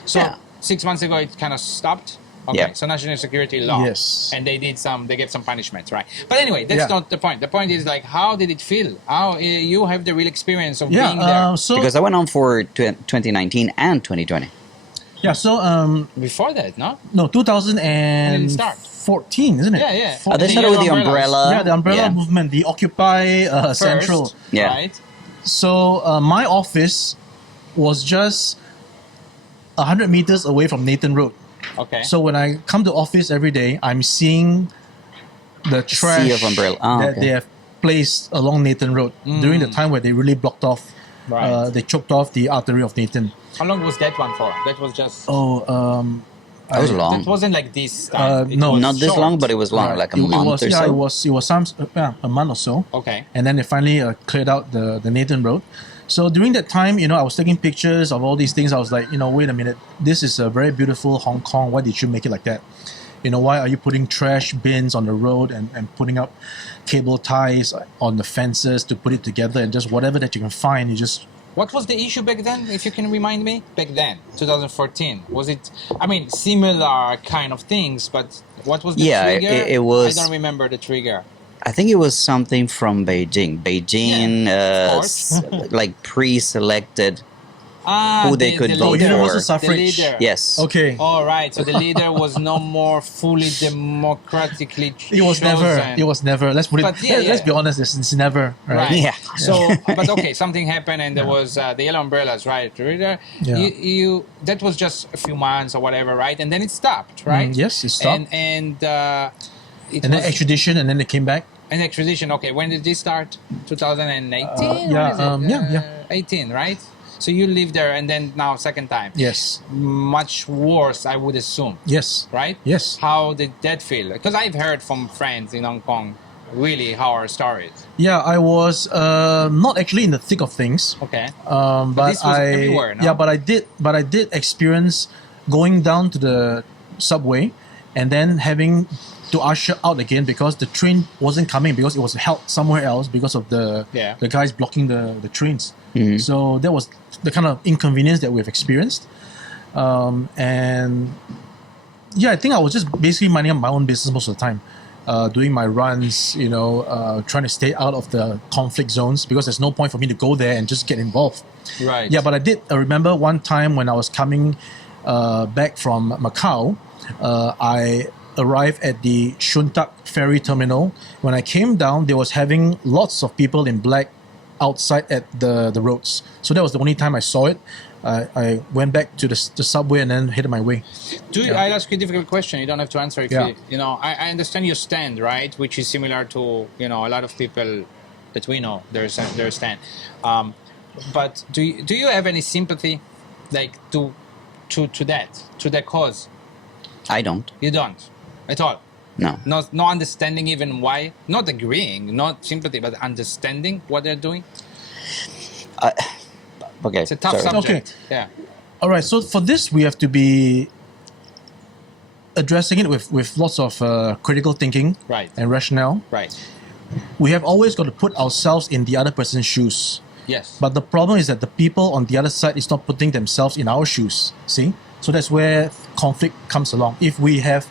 So Yeah. 6 months ago it kind of stopped. Okay, Yeah. so national security law. Yes. And they gave some punishments, right? But anyway, that's Yeah. not the point. The point is like, how did it feel? How you have the real experience of Yeah. being there. So Because I went on for 2019 and 2020. yeah. So Before that, no? no, When did it start? 2014, isn't it? Yeah, yeah. Oh, they The started with the yellow umbrella. Yeah, the umbrella Yeah. movement, the Occupy First, Central. Yeah. Right? So my office was just 100 meters away from Nathan Road. Okay. So when I come to office every day, I'm seeing the trash of umbrella. Oh, that okay. they have placed along Nathan Road during the time where they really blocked off. Right. They choked off the artery of Nathan. How long was that one for? That was just. Oh, That was long. That wasn't like this time. It no. was Not this short. long, but it was long, right. like a It month was, or yeah, so. it was a month or so. Okay. And then they finally cleared out the Nathan Road. So during that time, I was taking pictures of all these things. I was like, wait a minute, this is a very beautiful Hong Kong. Why did you make it like that? Why are you putting trash bins on the road and putting up cable ties on the fences to put it together and just whatever that you can find, you just... What was the issue back then, if you can remind me? Back then, 2014. Was it, similar kind of things, but what was the Yeah, trigger? it was- I don't remember the trigger. I think it was something from Beijing. Beijing, Yeah, of course. like pre-selected. Who they could the vote leader, Universal for. suffrage. The leader. Yes. Okay. All right. So the leader was no more fully democratically It was chosen. never. It was never. Let's put it. But yeah, let's yeah. be honest. It's never. Right. Right. Yeah. So, but okay, something happened, and there was the yellow umbrellas, right? Reader, Yeah. you that was just a few months or whatever, right? And then it stopped, right? Yes, it stopped. And it And then was extradition, and then they came back. an extradition. Okay, when did this start? 2018. yeah, What is it? yeah. 18, right? So you lived there, and then now second time. Yes. Much worse, I would assume, Yes. right? Yes. How did that feel? Because I've heard from friends in Hong Kong really horror stories. Yeah, I was not actually in the thick of things. Okay. But this was everywhere, no? Yeah, but I did experience going down to the subway and then having to usher out again because the train wasn't coming because it was held somewhere else because of the guys blocking the trains. So that was the kind of inconvenience that we've experienced. And yeah, I think I was just basically minding my own business most of the time. Doing my runs, trying to stay out of the conflict zones because there's no point for me to go there and just get involved. Right. Yeah, but I did remember one time when I was coming back from Macau, I arrived at the Shuntak ferry terminal. When I came down, there was having lots of people in black outside at the roads. So that was the only time I saw it. I went back to the subway and then headed my way. I'll ask you a difficult question. You don't have to answer if I understand your stand, right? Which is similar to, a lot of people that we know, their stand. But do you have any sympathy, like, to that cause? I don't. You don't? At all? No. No understanding even why? Not agreeing, not sympathy, but understanding what they're doing? Okay. It's a tough subject. Okay. Yeah. All right. So for this, we have to be addressing it with lots of critical thinking and rationale. Right. We have always got to put ourselves in the other person's shoes. Yes. But the problem is that the people on the other side is not putting themselves in our shoes. See? So that's where conflict comes along. If we have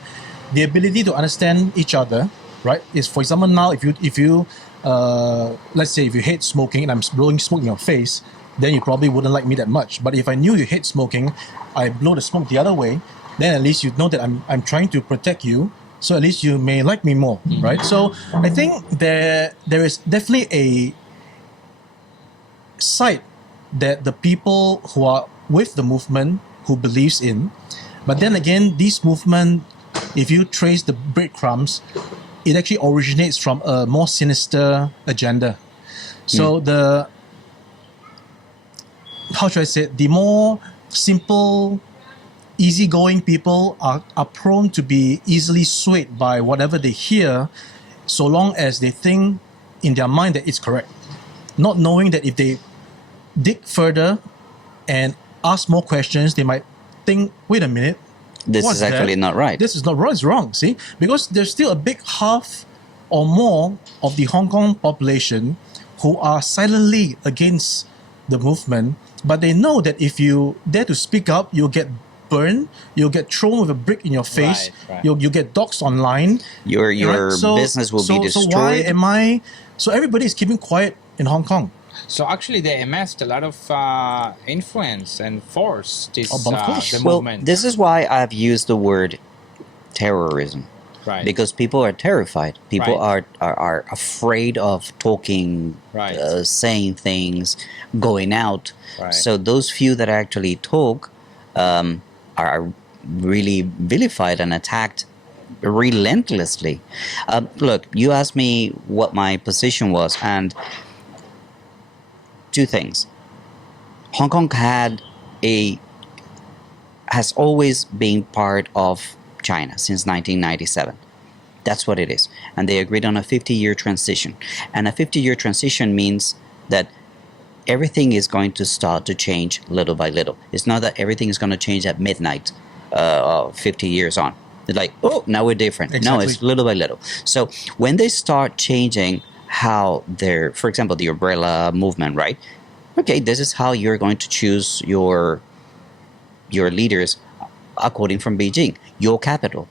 the ability to understand each other, right? Is, for example, now if you let's say if you hate smoking and I'm blowing smoke in your face, then you probably wouldn't like me that much. But if I knew you hate smoking, I blow the smoke the other way, then at least you know that I'm trying to protect you. So at least you may like me more, right? So I think there is definitely a side that the people who are with the movement who believes in, but then again, this movement, if you trace the breadcrumbs, it actually originates from a more sinister agenda. So how should I say it? The more simple, easygoing people are prone to be easily swayed by whatever they hear, so long as they think in their mind that it's correct. Not knowing that if they dig further and ask more questions, they might think, wait a minute, this is actually not right. This is not right, it's wrong, see? Because there's still a big half or more of the Hong Kong population who are silently against the movement, but they know that if you dare to speak up, you'll get burned, you'll get thrown with a brick in your face, you'll get doxxed online. Your business will be destroyed. So why am I... So everybody is keeping quiet in Hong Kong. So actually they amassed a lot of influence and force the movement. Well, this is why I've used the word terrorism. Right. Because people are terrified. People are afraid of talking, saying things, going out. Right. So those few that actually talk are really vilified and attacked relentlessly. Look, you asked me what my position was, and two things. Hong Kong has always been part of China since 1997. That's what it is. And they agreed on a 50-year transition. And a 50-year transition means that everything is going to start to change little by little. It's not that everything is going to change at midnight 50 years on. It's like, oh, now we're different. Exactly. No, it's little by little. So when they start changing how they're, for example, the umbrella movement, right? Okay, this is how you're going to choose your leaders according from Beijing, your capital.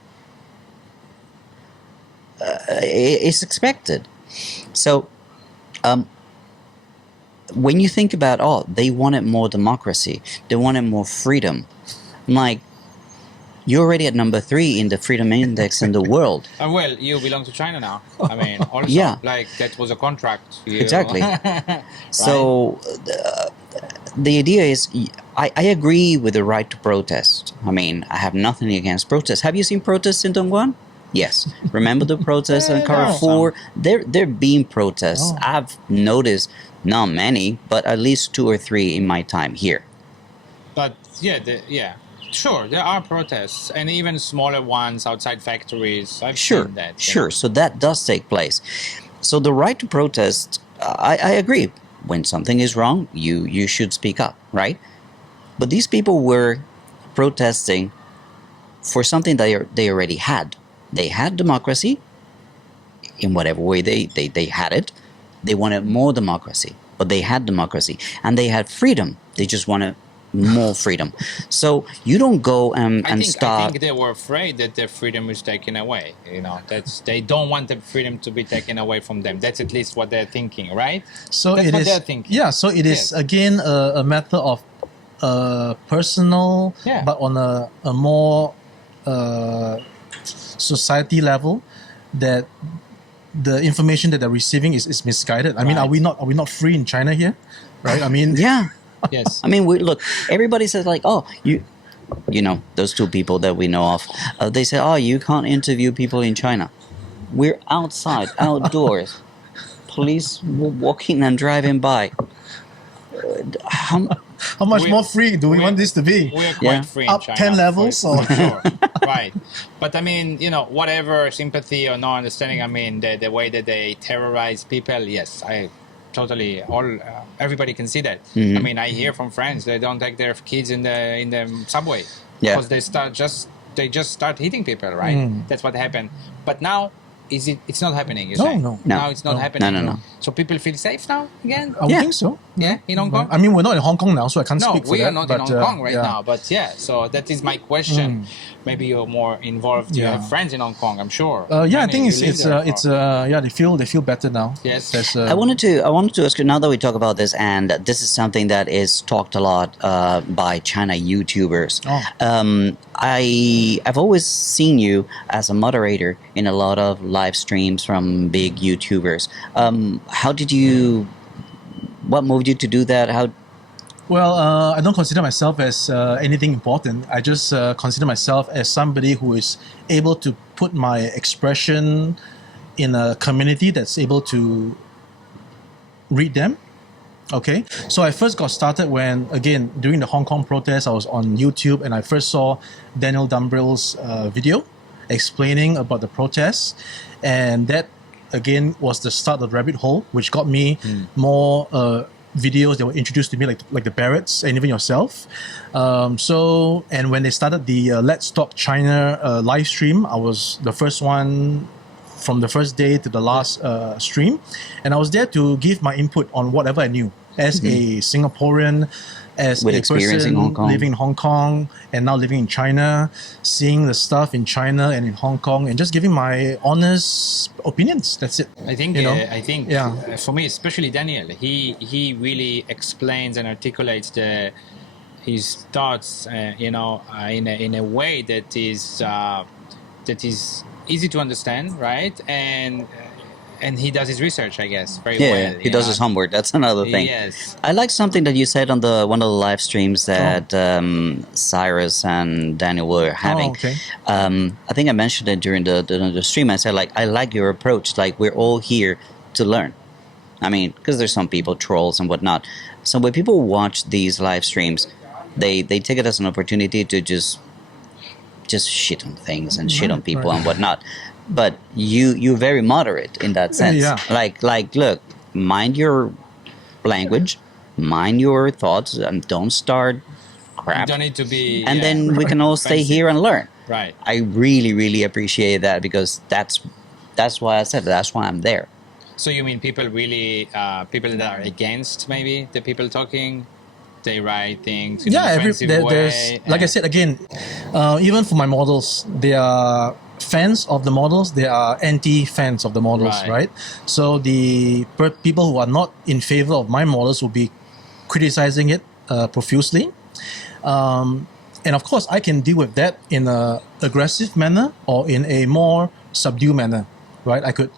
It's expected. So when you think about, they wanted more democracy, they wanted more freedom, I'm like, you're already at number 3 in the freedom index in the world. Well, you belong to China now. I mean, also, like that was a contract. Exactly. Right? So the idea is, I agree with the right to protest. I mean, I have nothing against protests. Have you seen protests in Dongguan? Yes. Remember the protests in Carrefour? There being protests. I've noticed, not many, but at least 2 or 3 in my time here. But sure, there are protests, and even smaller ones outside factories. I've seen that. Sure, so that does take place. So the right to protest, I agree. When something is wrong, you should speak up, right? But these people were protesting for something that they already had. They had democracy in whatever way they had it. They wanted more democracy, but they had democracy. And they had freedom. They just wanted more freedom. So you don't go and start... I think they were afraid that their freedom is taken away. They don't want the freedom to be taken away from them. That's at least what they're thinking, right? So that's it what is, they're thinking. Yeah, so it is, again, a matter of personal, but on a more society level, that the information that they're receiving is misguided. I mean, are we not free in China here, right? I mean, yeah, yes. I mean, look. Everybody says like, oh, you know, those two people that we know of. They say, oh, you can't interview people in China. We're outside, outdoors. Police walking and driving by. how much more free do we want this to be? We're quite free in Up China. 10 levels? For sure. Right. But I mean, whatever sympathy or no understanding, I mean, the way that they terrorize people, yes, I totally, everybody can see that. I mean, I hear from friends, they don't take their kids in the subway. Because they just start hitting people, right? That's what happened. But now, it's not happening, you say? No. Now it's not happening. No. So people feel safe now again? I would think so. Yeah, in Hong Kong? I mean, we're not in Hong Kong now, so I can't No, speak for we that. are not but, in Hong Kong right now. But yeah, so that is my question. Maybe you're more involved. You have friends in Hong Kong, I'm sure. I think they feel better now. Yes. I wanted to ask you, now that we talk about this, and this is something that is talked a lot by China YouTubers. I've always seen you as a moderator in a lot of live streams from big YouTubers. What moved you to do that? Well, I don't consider myself as anything important. I just consider myself as somebody who is able to put my expression in a community that's able to read them. Okay, so I first got started when, again, during the Hong Kong protest, I was on YouTube and I first saw Daniel Dumbrill's video explaining about the protests, and that again was the start of the rabbit hole, which got me more videos that were introduced to me, like the Barretts and even yourself. And when they started the Let's Talk China live stream, I was the first one from the first day to the last stream, and I was there to give my input on whatever I knew as a Singaporean, as with a experience person in Hong Kong. living in Hong Kong and now living in China, seeing the stuff in China and in Hong Kong, and just giving my honest opinions. That's it. I think for me, especially Daniel, he really explains and articulates his thoughts, in a way that is easy to understand, right? And he does his research, I guess, very well. Yeah, he does his homework. That's another thing. Yes. I like something that you said on one of the live streams that Cyrus and Daniel were having. Okay. I think I mentioned it during the stream. I said, I like your approach. Like, we're all here to learn. I mean, because there's some people, trolls and whatnot. So when people watch these live streams, they take it as an opportunity to just shit on things and shit on people and whatnot. But you're very moderate in that sense. Yeah. Like, look, mind your language, mind your thoughts, and don't start crap. You don't need to be... And then we can all stay here and learn. Right. I really, really appreciate that, because that's why I said it. That's why I'm there. So you mean people that are against maybe the people talking, they write things in a defensive way? Like I said, again, even for my models, they are fans of the models, they are anti-fans of the models, right? So the people who are not in favor of my models will be criticizing it profusely. And of course, I can deal with that in an aggressive manner or in a more subdued manner, right? I could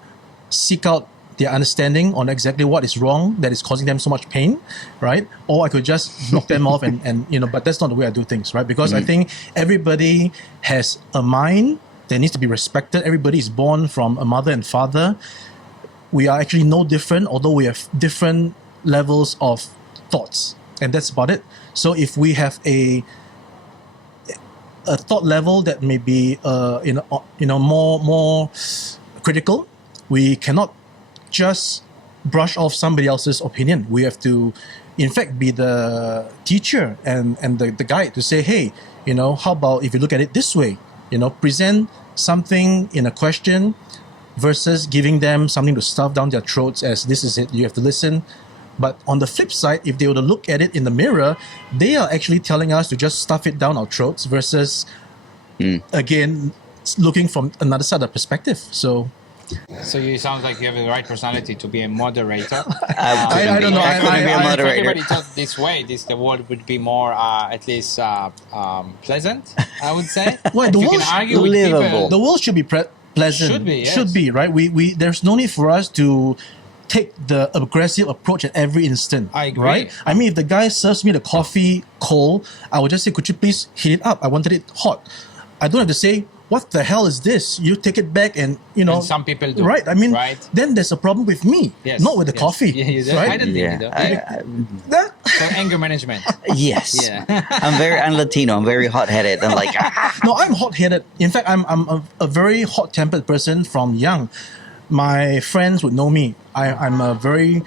seek out their understanding on exactly what is wrong that is causing them so much pain, right? Or I could just block them off and but that's not the way I do things, right? Because I think everybody has a mind that needs to be respected. Everybody is born from a mother and father. We are actually no different, although we have different levels of thoughts, and that's about it. So if we have a thought level that may be more critical, we cannot just brush off somebody else's opinion. We have to, in fact, be the teacher and the guide to say, hey, how about if you look at it this way? Present something in a question versus giving them something to stuff down their throats as this is it, you have to listen. But on the flip side, if they were to look at it in the mirror, they are actually telling us to just stuff it down our throats versus, again, looking from another side of perspective. So you sound like you have the right personality to be a moderator. I don't know. I couldn't be a If moderator. everybody thought this way, the world would be more, at least, pleasant, I would say. Well, If the you world can argue with livable. people. the world should be pleasant. Should be, yes. Should be, right? We there's no need for us to take the aggressive approach at every instant. I agree. Right? I mean, if the guy serves me the coffee cold, I would just say, could you please heat it up? I wanted it hot. I don't have to say, what the hell is this? You take it back and, And some people do. Right? I mean, Right. then there's a problem with me, Yes, not with the yes. coffee. Yeah, you did. right? I didn't think you Yeah. did. That- So anger management. Yes. Yeah. I'm Latino. I'm very hot-headed. I'm like, No, I'm hot-headed. In fact, I'm a very hot-tempered person from young. My friends would know me. I'm a very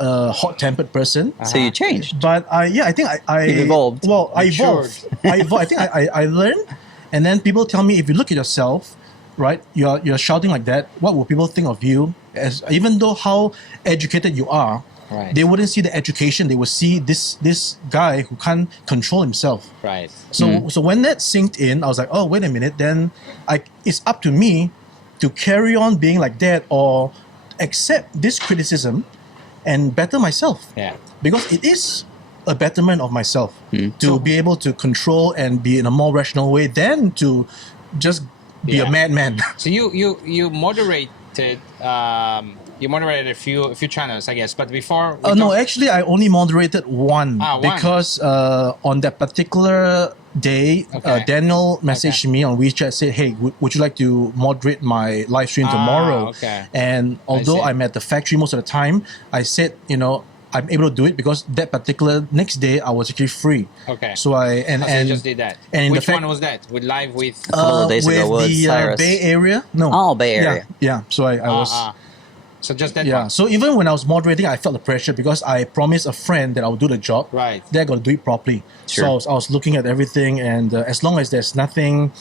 hot-tempered person. so you changed. But I think I You've evolved. Well, I Matured. evolved. I think I learned, and then people tell me, if you look at yourself, right, you're shouting like that. What will people think of you? As even though how educated you are, Right. they wouldn't see the education. They would see this guy who can't control himself. Right. So when that sinked in, I was like, oh, wait a minute. Then it's up to me to carry on being like that or accept this criticism and better myself. Yeah. Because it is a betterment of myself to be able to control and be in a more rational way than to just be Yeah. a madman. So you moderated. You moderated a few channels, I guess. But before. we No, talk- actually, I only moderated one One. because on that particular day, Okay. Daniel messaged me on WeChat, said, "Hey, would you like to moderate my live stream tomorrow?" okay. And although see. I'm at the factory most of the time, I said, I'm able to do it because that particular next day I was actually free. Okay. So I So you just did that. And in Which the fact, one was that? With live with. A couple of days ago with was the Cyrus. Bay Area. No. Oh, Bay Area. Yeah. So I was. So just that Yeah, one. so even when I was moderating, I felt the pressure because I promised a friend that I would do the job. Right. They're going to do it properly. Sure. So I was looking at everything, and as long as there's nothing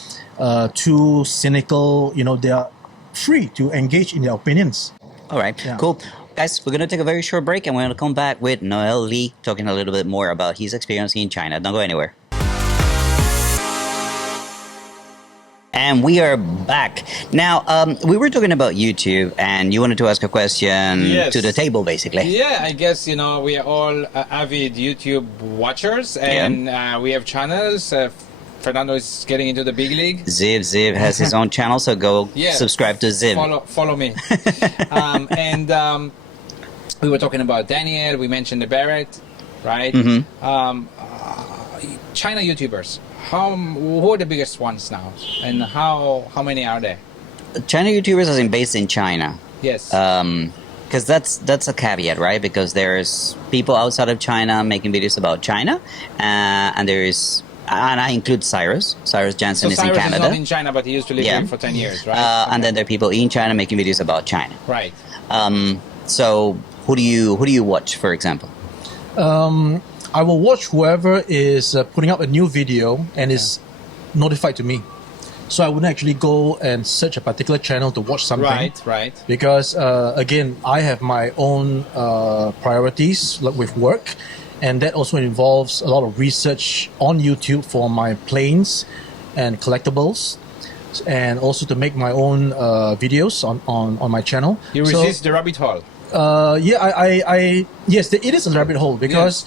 too cynical, they are free to engage in their opinions. All right, Yeah. cool. Guys, we're going to take a very short break and we're going to come back with Noel Lee talking a little bit more about his experience in China. Don't go anywhere. And we are back. Now, we were talking about YouTube and you wanted to ask a question Yes. to the table, basically. Yeah, I guess, we are all avid YouTube watchers and we have channels. Fernando is getting into the big league. Ziv has his own channel, so go Yeah. subscribe to Ziv. Follow me. We were talking about Daniel. We mentioned the Barrett, right? China YouTubers. Who are the biggest ones now, and how many are there? China YouTubers are based in China. Yes. Because that's a caveat, right? Because there's people outside of China making videos about China, and I include Cyrus. Cyrus Jansen so is Cyrus in Canada. is not in China, but he used to live Yeah. here for 10 years, right? And then there are people in China making videos about China. Right. So who do you watch, for example? I will watch whoever is putting up a new video and is notified to me. So I wouldn't actually go and search a particular channel to watch something. Right. Because again, I have my own priorities like with work, and that also involves a lot of research on YouTube for my planes and collectibles, and also to make my own videos on my channel. You So, resist the rabbit hole. yes, it is a rabbit hole because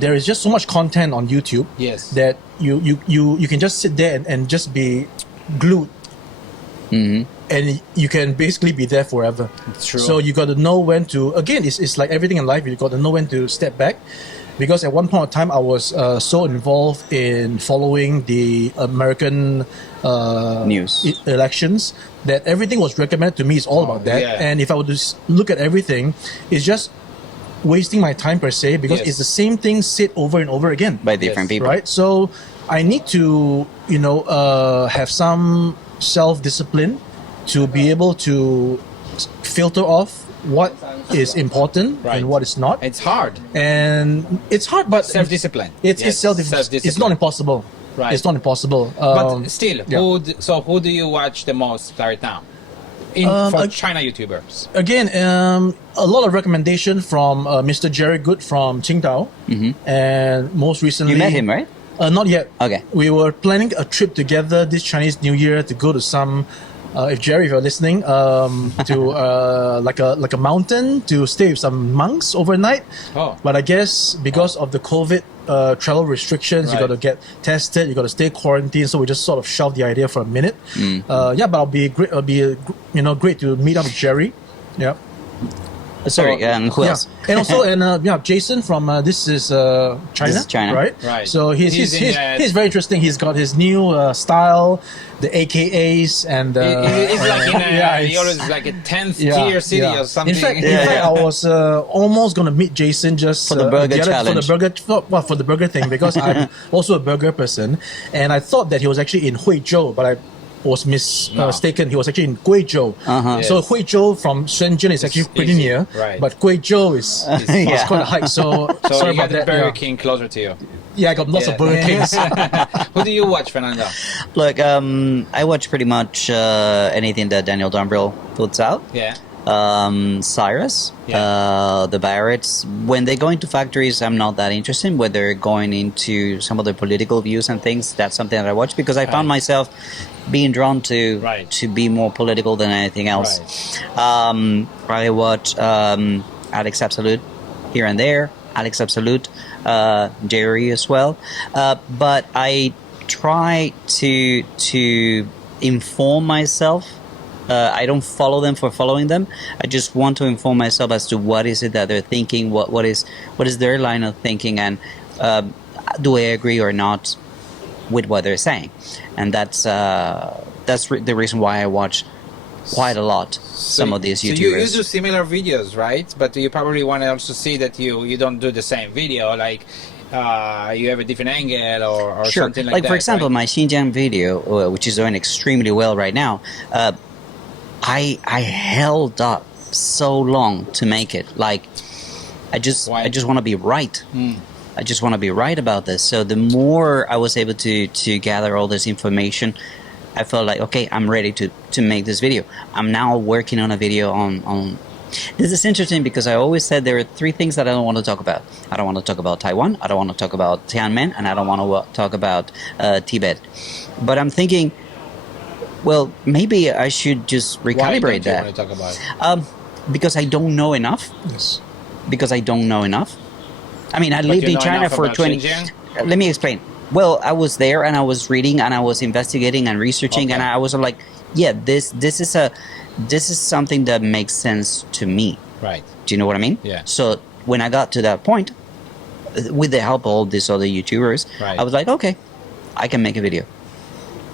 there is just so much content on YouTube Yes. that you can just sit there and just be glued. And you can basically be there forever. It's true. So you got to know when to. Again, it's like everything in life. You got to know when to step back, because at one point in time I was so involved in following the American News. elections that everything was recommended to me. It's all about that. yeah. And if I would just look at everything, it's just wasting my time per se, because Yes. it's the same thing said over and over again. By different people. Right? So I need to, have some self-discipline to be able to filter off what is important Right. and what is not. It's hard. And it's hard, but Self-discipline. It's Yes, self-discipline. self-discipline. It's not impossible. Right. It's not impossible. But still, yeah. who do you watch the most right now? For China YouTubers. Again, a lot of recommendation from Mr. Jerry Good from Qingdao, and most recently You met him, right? Not yet. Okay. We were planning a trip together this Chinese New Year to go to some. If Jerry, if you're listening, to like a mountain to stay with some monks overnight. Oh. But I guess because of the COVID travel restrictions, you Right. got to get tested, you got to stay quarantined. So we just sort of shelved the idea for a minute. Yeah, but it'll be great to meet up with Jerry. Yeah. Sorry, and who else? And also, Jason from this is China. This is China. Right? Right. So he's very interesting. He's got his new style, the AKAs, and He's like in a, he it's- always like a 10th tier city or something. In fact, I was almost gonna meet Jason just For the burger challenge. for the burger thing, because I'm also a burger person, and I thought that he was actually in Huizhou, but I was mistaken. He was actually in Guizhou. So Yes. Huizhou from Shenzhen is actually pretty easy, near, right. but Guizhou is Yeah. quite a hike. So, So sorry you got about the that. Burger Yeah. King closer to you. Yeah, I got lots of Burger Kings. Who do you watch, Fernando? Look, I watch pretty much anything that Daniel Dumbrill puts out. Yeah. Cyrus, Yeah. the Barretts. When they go into factories, I'm not that interested. When they're going into some of the political views and things, that's something that I watch because I found myself being drawn to Right. to be more political than anything else. I watch Alex Absolute here and there, Alex Absolute, Jerry as well. But I try to inform myself. I don't follow them for following them. I just want to inform myself as to what is it that they're thinking, what is their line of thinking, and do I agree or not with what they're saying. And that's the reason why I watch quite a lot some of these YouTubers. So you do similar videos, right? But you probably want to also see that you don't do the same video, like you have a different angle or Sure. something like Like that. for example, right? my Xinjiang video, which is doing extremely well right now, I held up so long to make it. Like I just Why? want to be right. I just want to be right about this. So the more I was able to gather all this information, I felt like, okay, I'm ready to make this video. I'm now working on a video on this is interesting because I always said there are three things that I don't want to talk about. I don't want to talk about Taiwan, I don't want to talk about Tiananmen, and I don't want to talk about Tibet. But I'm thinking, well, maybe I should just Why recalibrate don't you that. want to talk about it? Because I don't know enough. Yes. Because I don't know enough. I mean, I lived you in know China enough for about 20. Xinjiang? Let me explain. Well, I was there and I was reading and I was investigating and researching, Okay. and I was like, yeah, this is something that makes sense to me. Right. Do you know what I mean? Yeah. So when I got to that point, with the help of all these other YouTubers, Right. I was like, okay, I can make a video.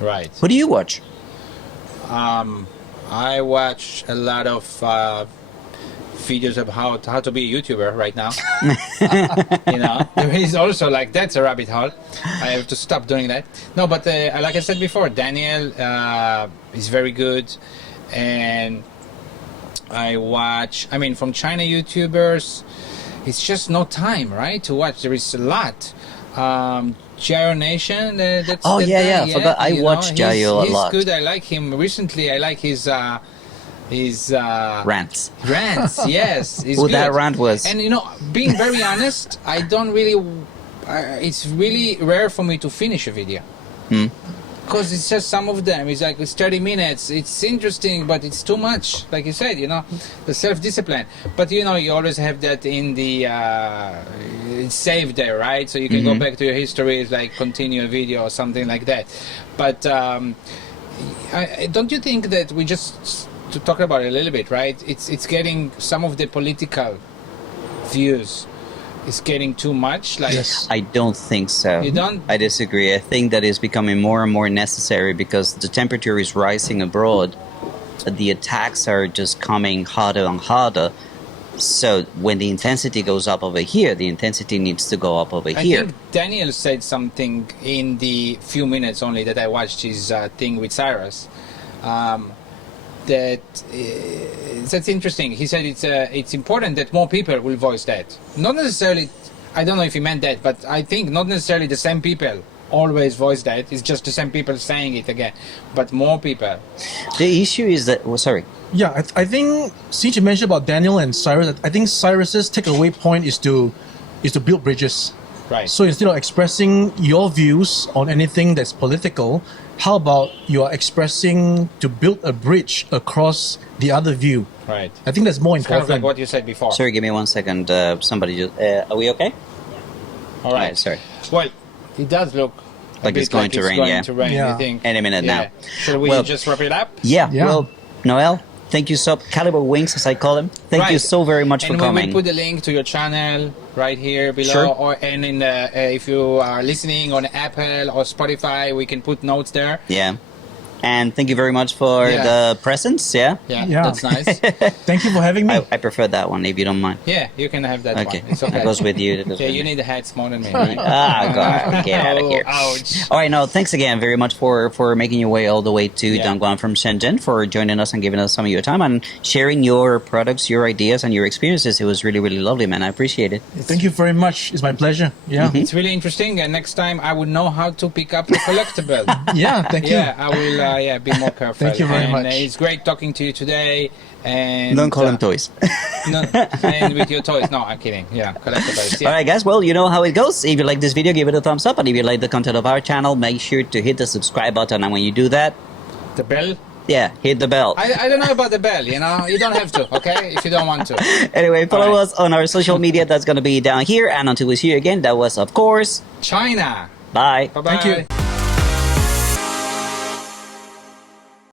Right. Who do you watch? I watch a lot of videos of how to be a YouTuber right now. There is also like that's a rabbit hole. I have to stop doing that. No, but like I said before, Daniel is very good, and I watch. I mean, from China YouTubers, it's just no time, right, to watch. There is a lot. Gyro Nation. That's Oh, the yeah, guy, forgot. I watch Gyro a lot. He's good. I like him. Recently, I like his Rants. rants. Yes, he's Who good. that rant was. And being very honest, I don't really. It's really rare for me to finish a video. Because it's just some of them. It's like it's 30 minutes. It's interesting, but it's too much. Like you said, the self-discipline. But you always have that in the it's saved there, right? So you can go back to your histories, like continue a video or something like that. But don't you think that we just to talk about it a little bit, right? It's getting some of the political views. It's getting too much. Like Yes. I don't think so. You don't? I disagree. I think that is becoming more and more necessary because the temperature is rising abroad. The attacks are just coming harder and harder. So when the intensity goes up over here, the intensity needs to go up over I here. think Daniel said something in the few minutes only that I watched his thing with Cyrus. That's interesting. He said it's important that more people will voice that. Not necessarily, I don't know if he meant that, but I think not necessarily the same people always voice that. It's just the same people saying it again, but more people. The issue is that, well, sorry. Yeah, I think since you mentioned about Daniel and Cyrus, I think Cyrus's takeaway point is to build bridges. Right. So instead of expressing your views on anything that's political, how about you are expressing to build a bridge across the other view? Right. I think that's more It's kind of important. like what you said before. Sorry, give me 1 second. Somebody just, are we okay? All right. Sorry. Well, it does look a Like bit it's going to rain, yeah. to rain, Yeah. I think. Any minute now. Should we Well- just wrap it up? Yeah, Yeah. well, Noel, thank you so Calibre Wings, as I call them. Thank you Right. so very much for And coming. we will put the link to your channel right here below, Sure. and in the, if you are listening on Apple or Spotify, we can put notes there. Yeah. And thank you very much for Yeah. the presents, yeah? Yeah, Yeah. that's nice. Thank you for having me. I prefer that one, if you don't mind. Yeah, you can have that Okay, one. It's okay. that goes with you. That goes Yeah, with you me. need the hats more than me, right? Ah, God, get out of here. Oh, ouch. All right, no, thanks again very much for making your way all the way to Yeah. Dongguan from Shenzhen, for joining us and giving us some of your time and sharing your products, your ideas, and your experiences. It was really, really lovely, man. I appreciate it. Thank you very much. It's my pleasure. Yeah. It's really interesting, and next time I would know how to pick up the collectible. Yeah, thank you. Yeah, I will be more careful. Thank you very and, much. It's great talking to you today. And Don't call them toys. No, and with your toys. No, I'm kidding. Yeah, collectibles. Yeah. All right, guys. Well, you know how it goes. If you like this video, give it a thumbs up. And if you like the content of our channel, make sure to hit the subscribe button. And when you do that, The bell? yeah, hit the bell. I don't know about the bell, you know? You don't have to, okay? If you don't want to. Anyway, follow All right. us on our social media. That's going to be down here. And until we see you again, that was, of course, China. bye. Bye-bye. Thank you.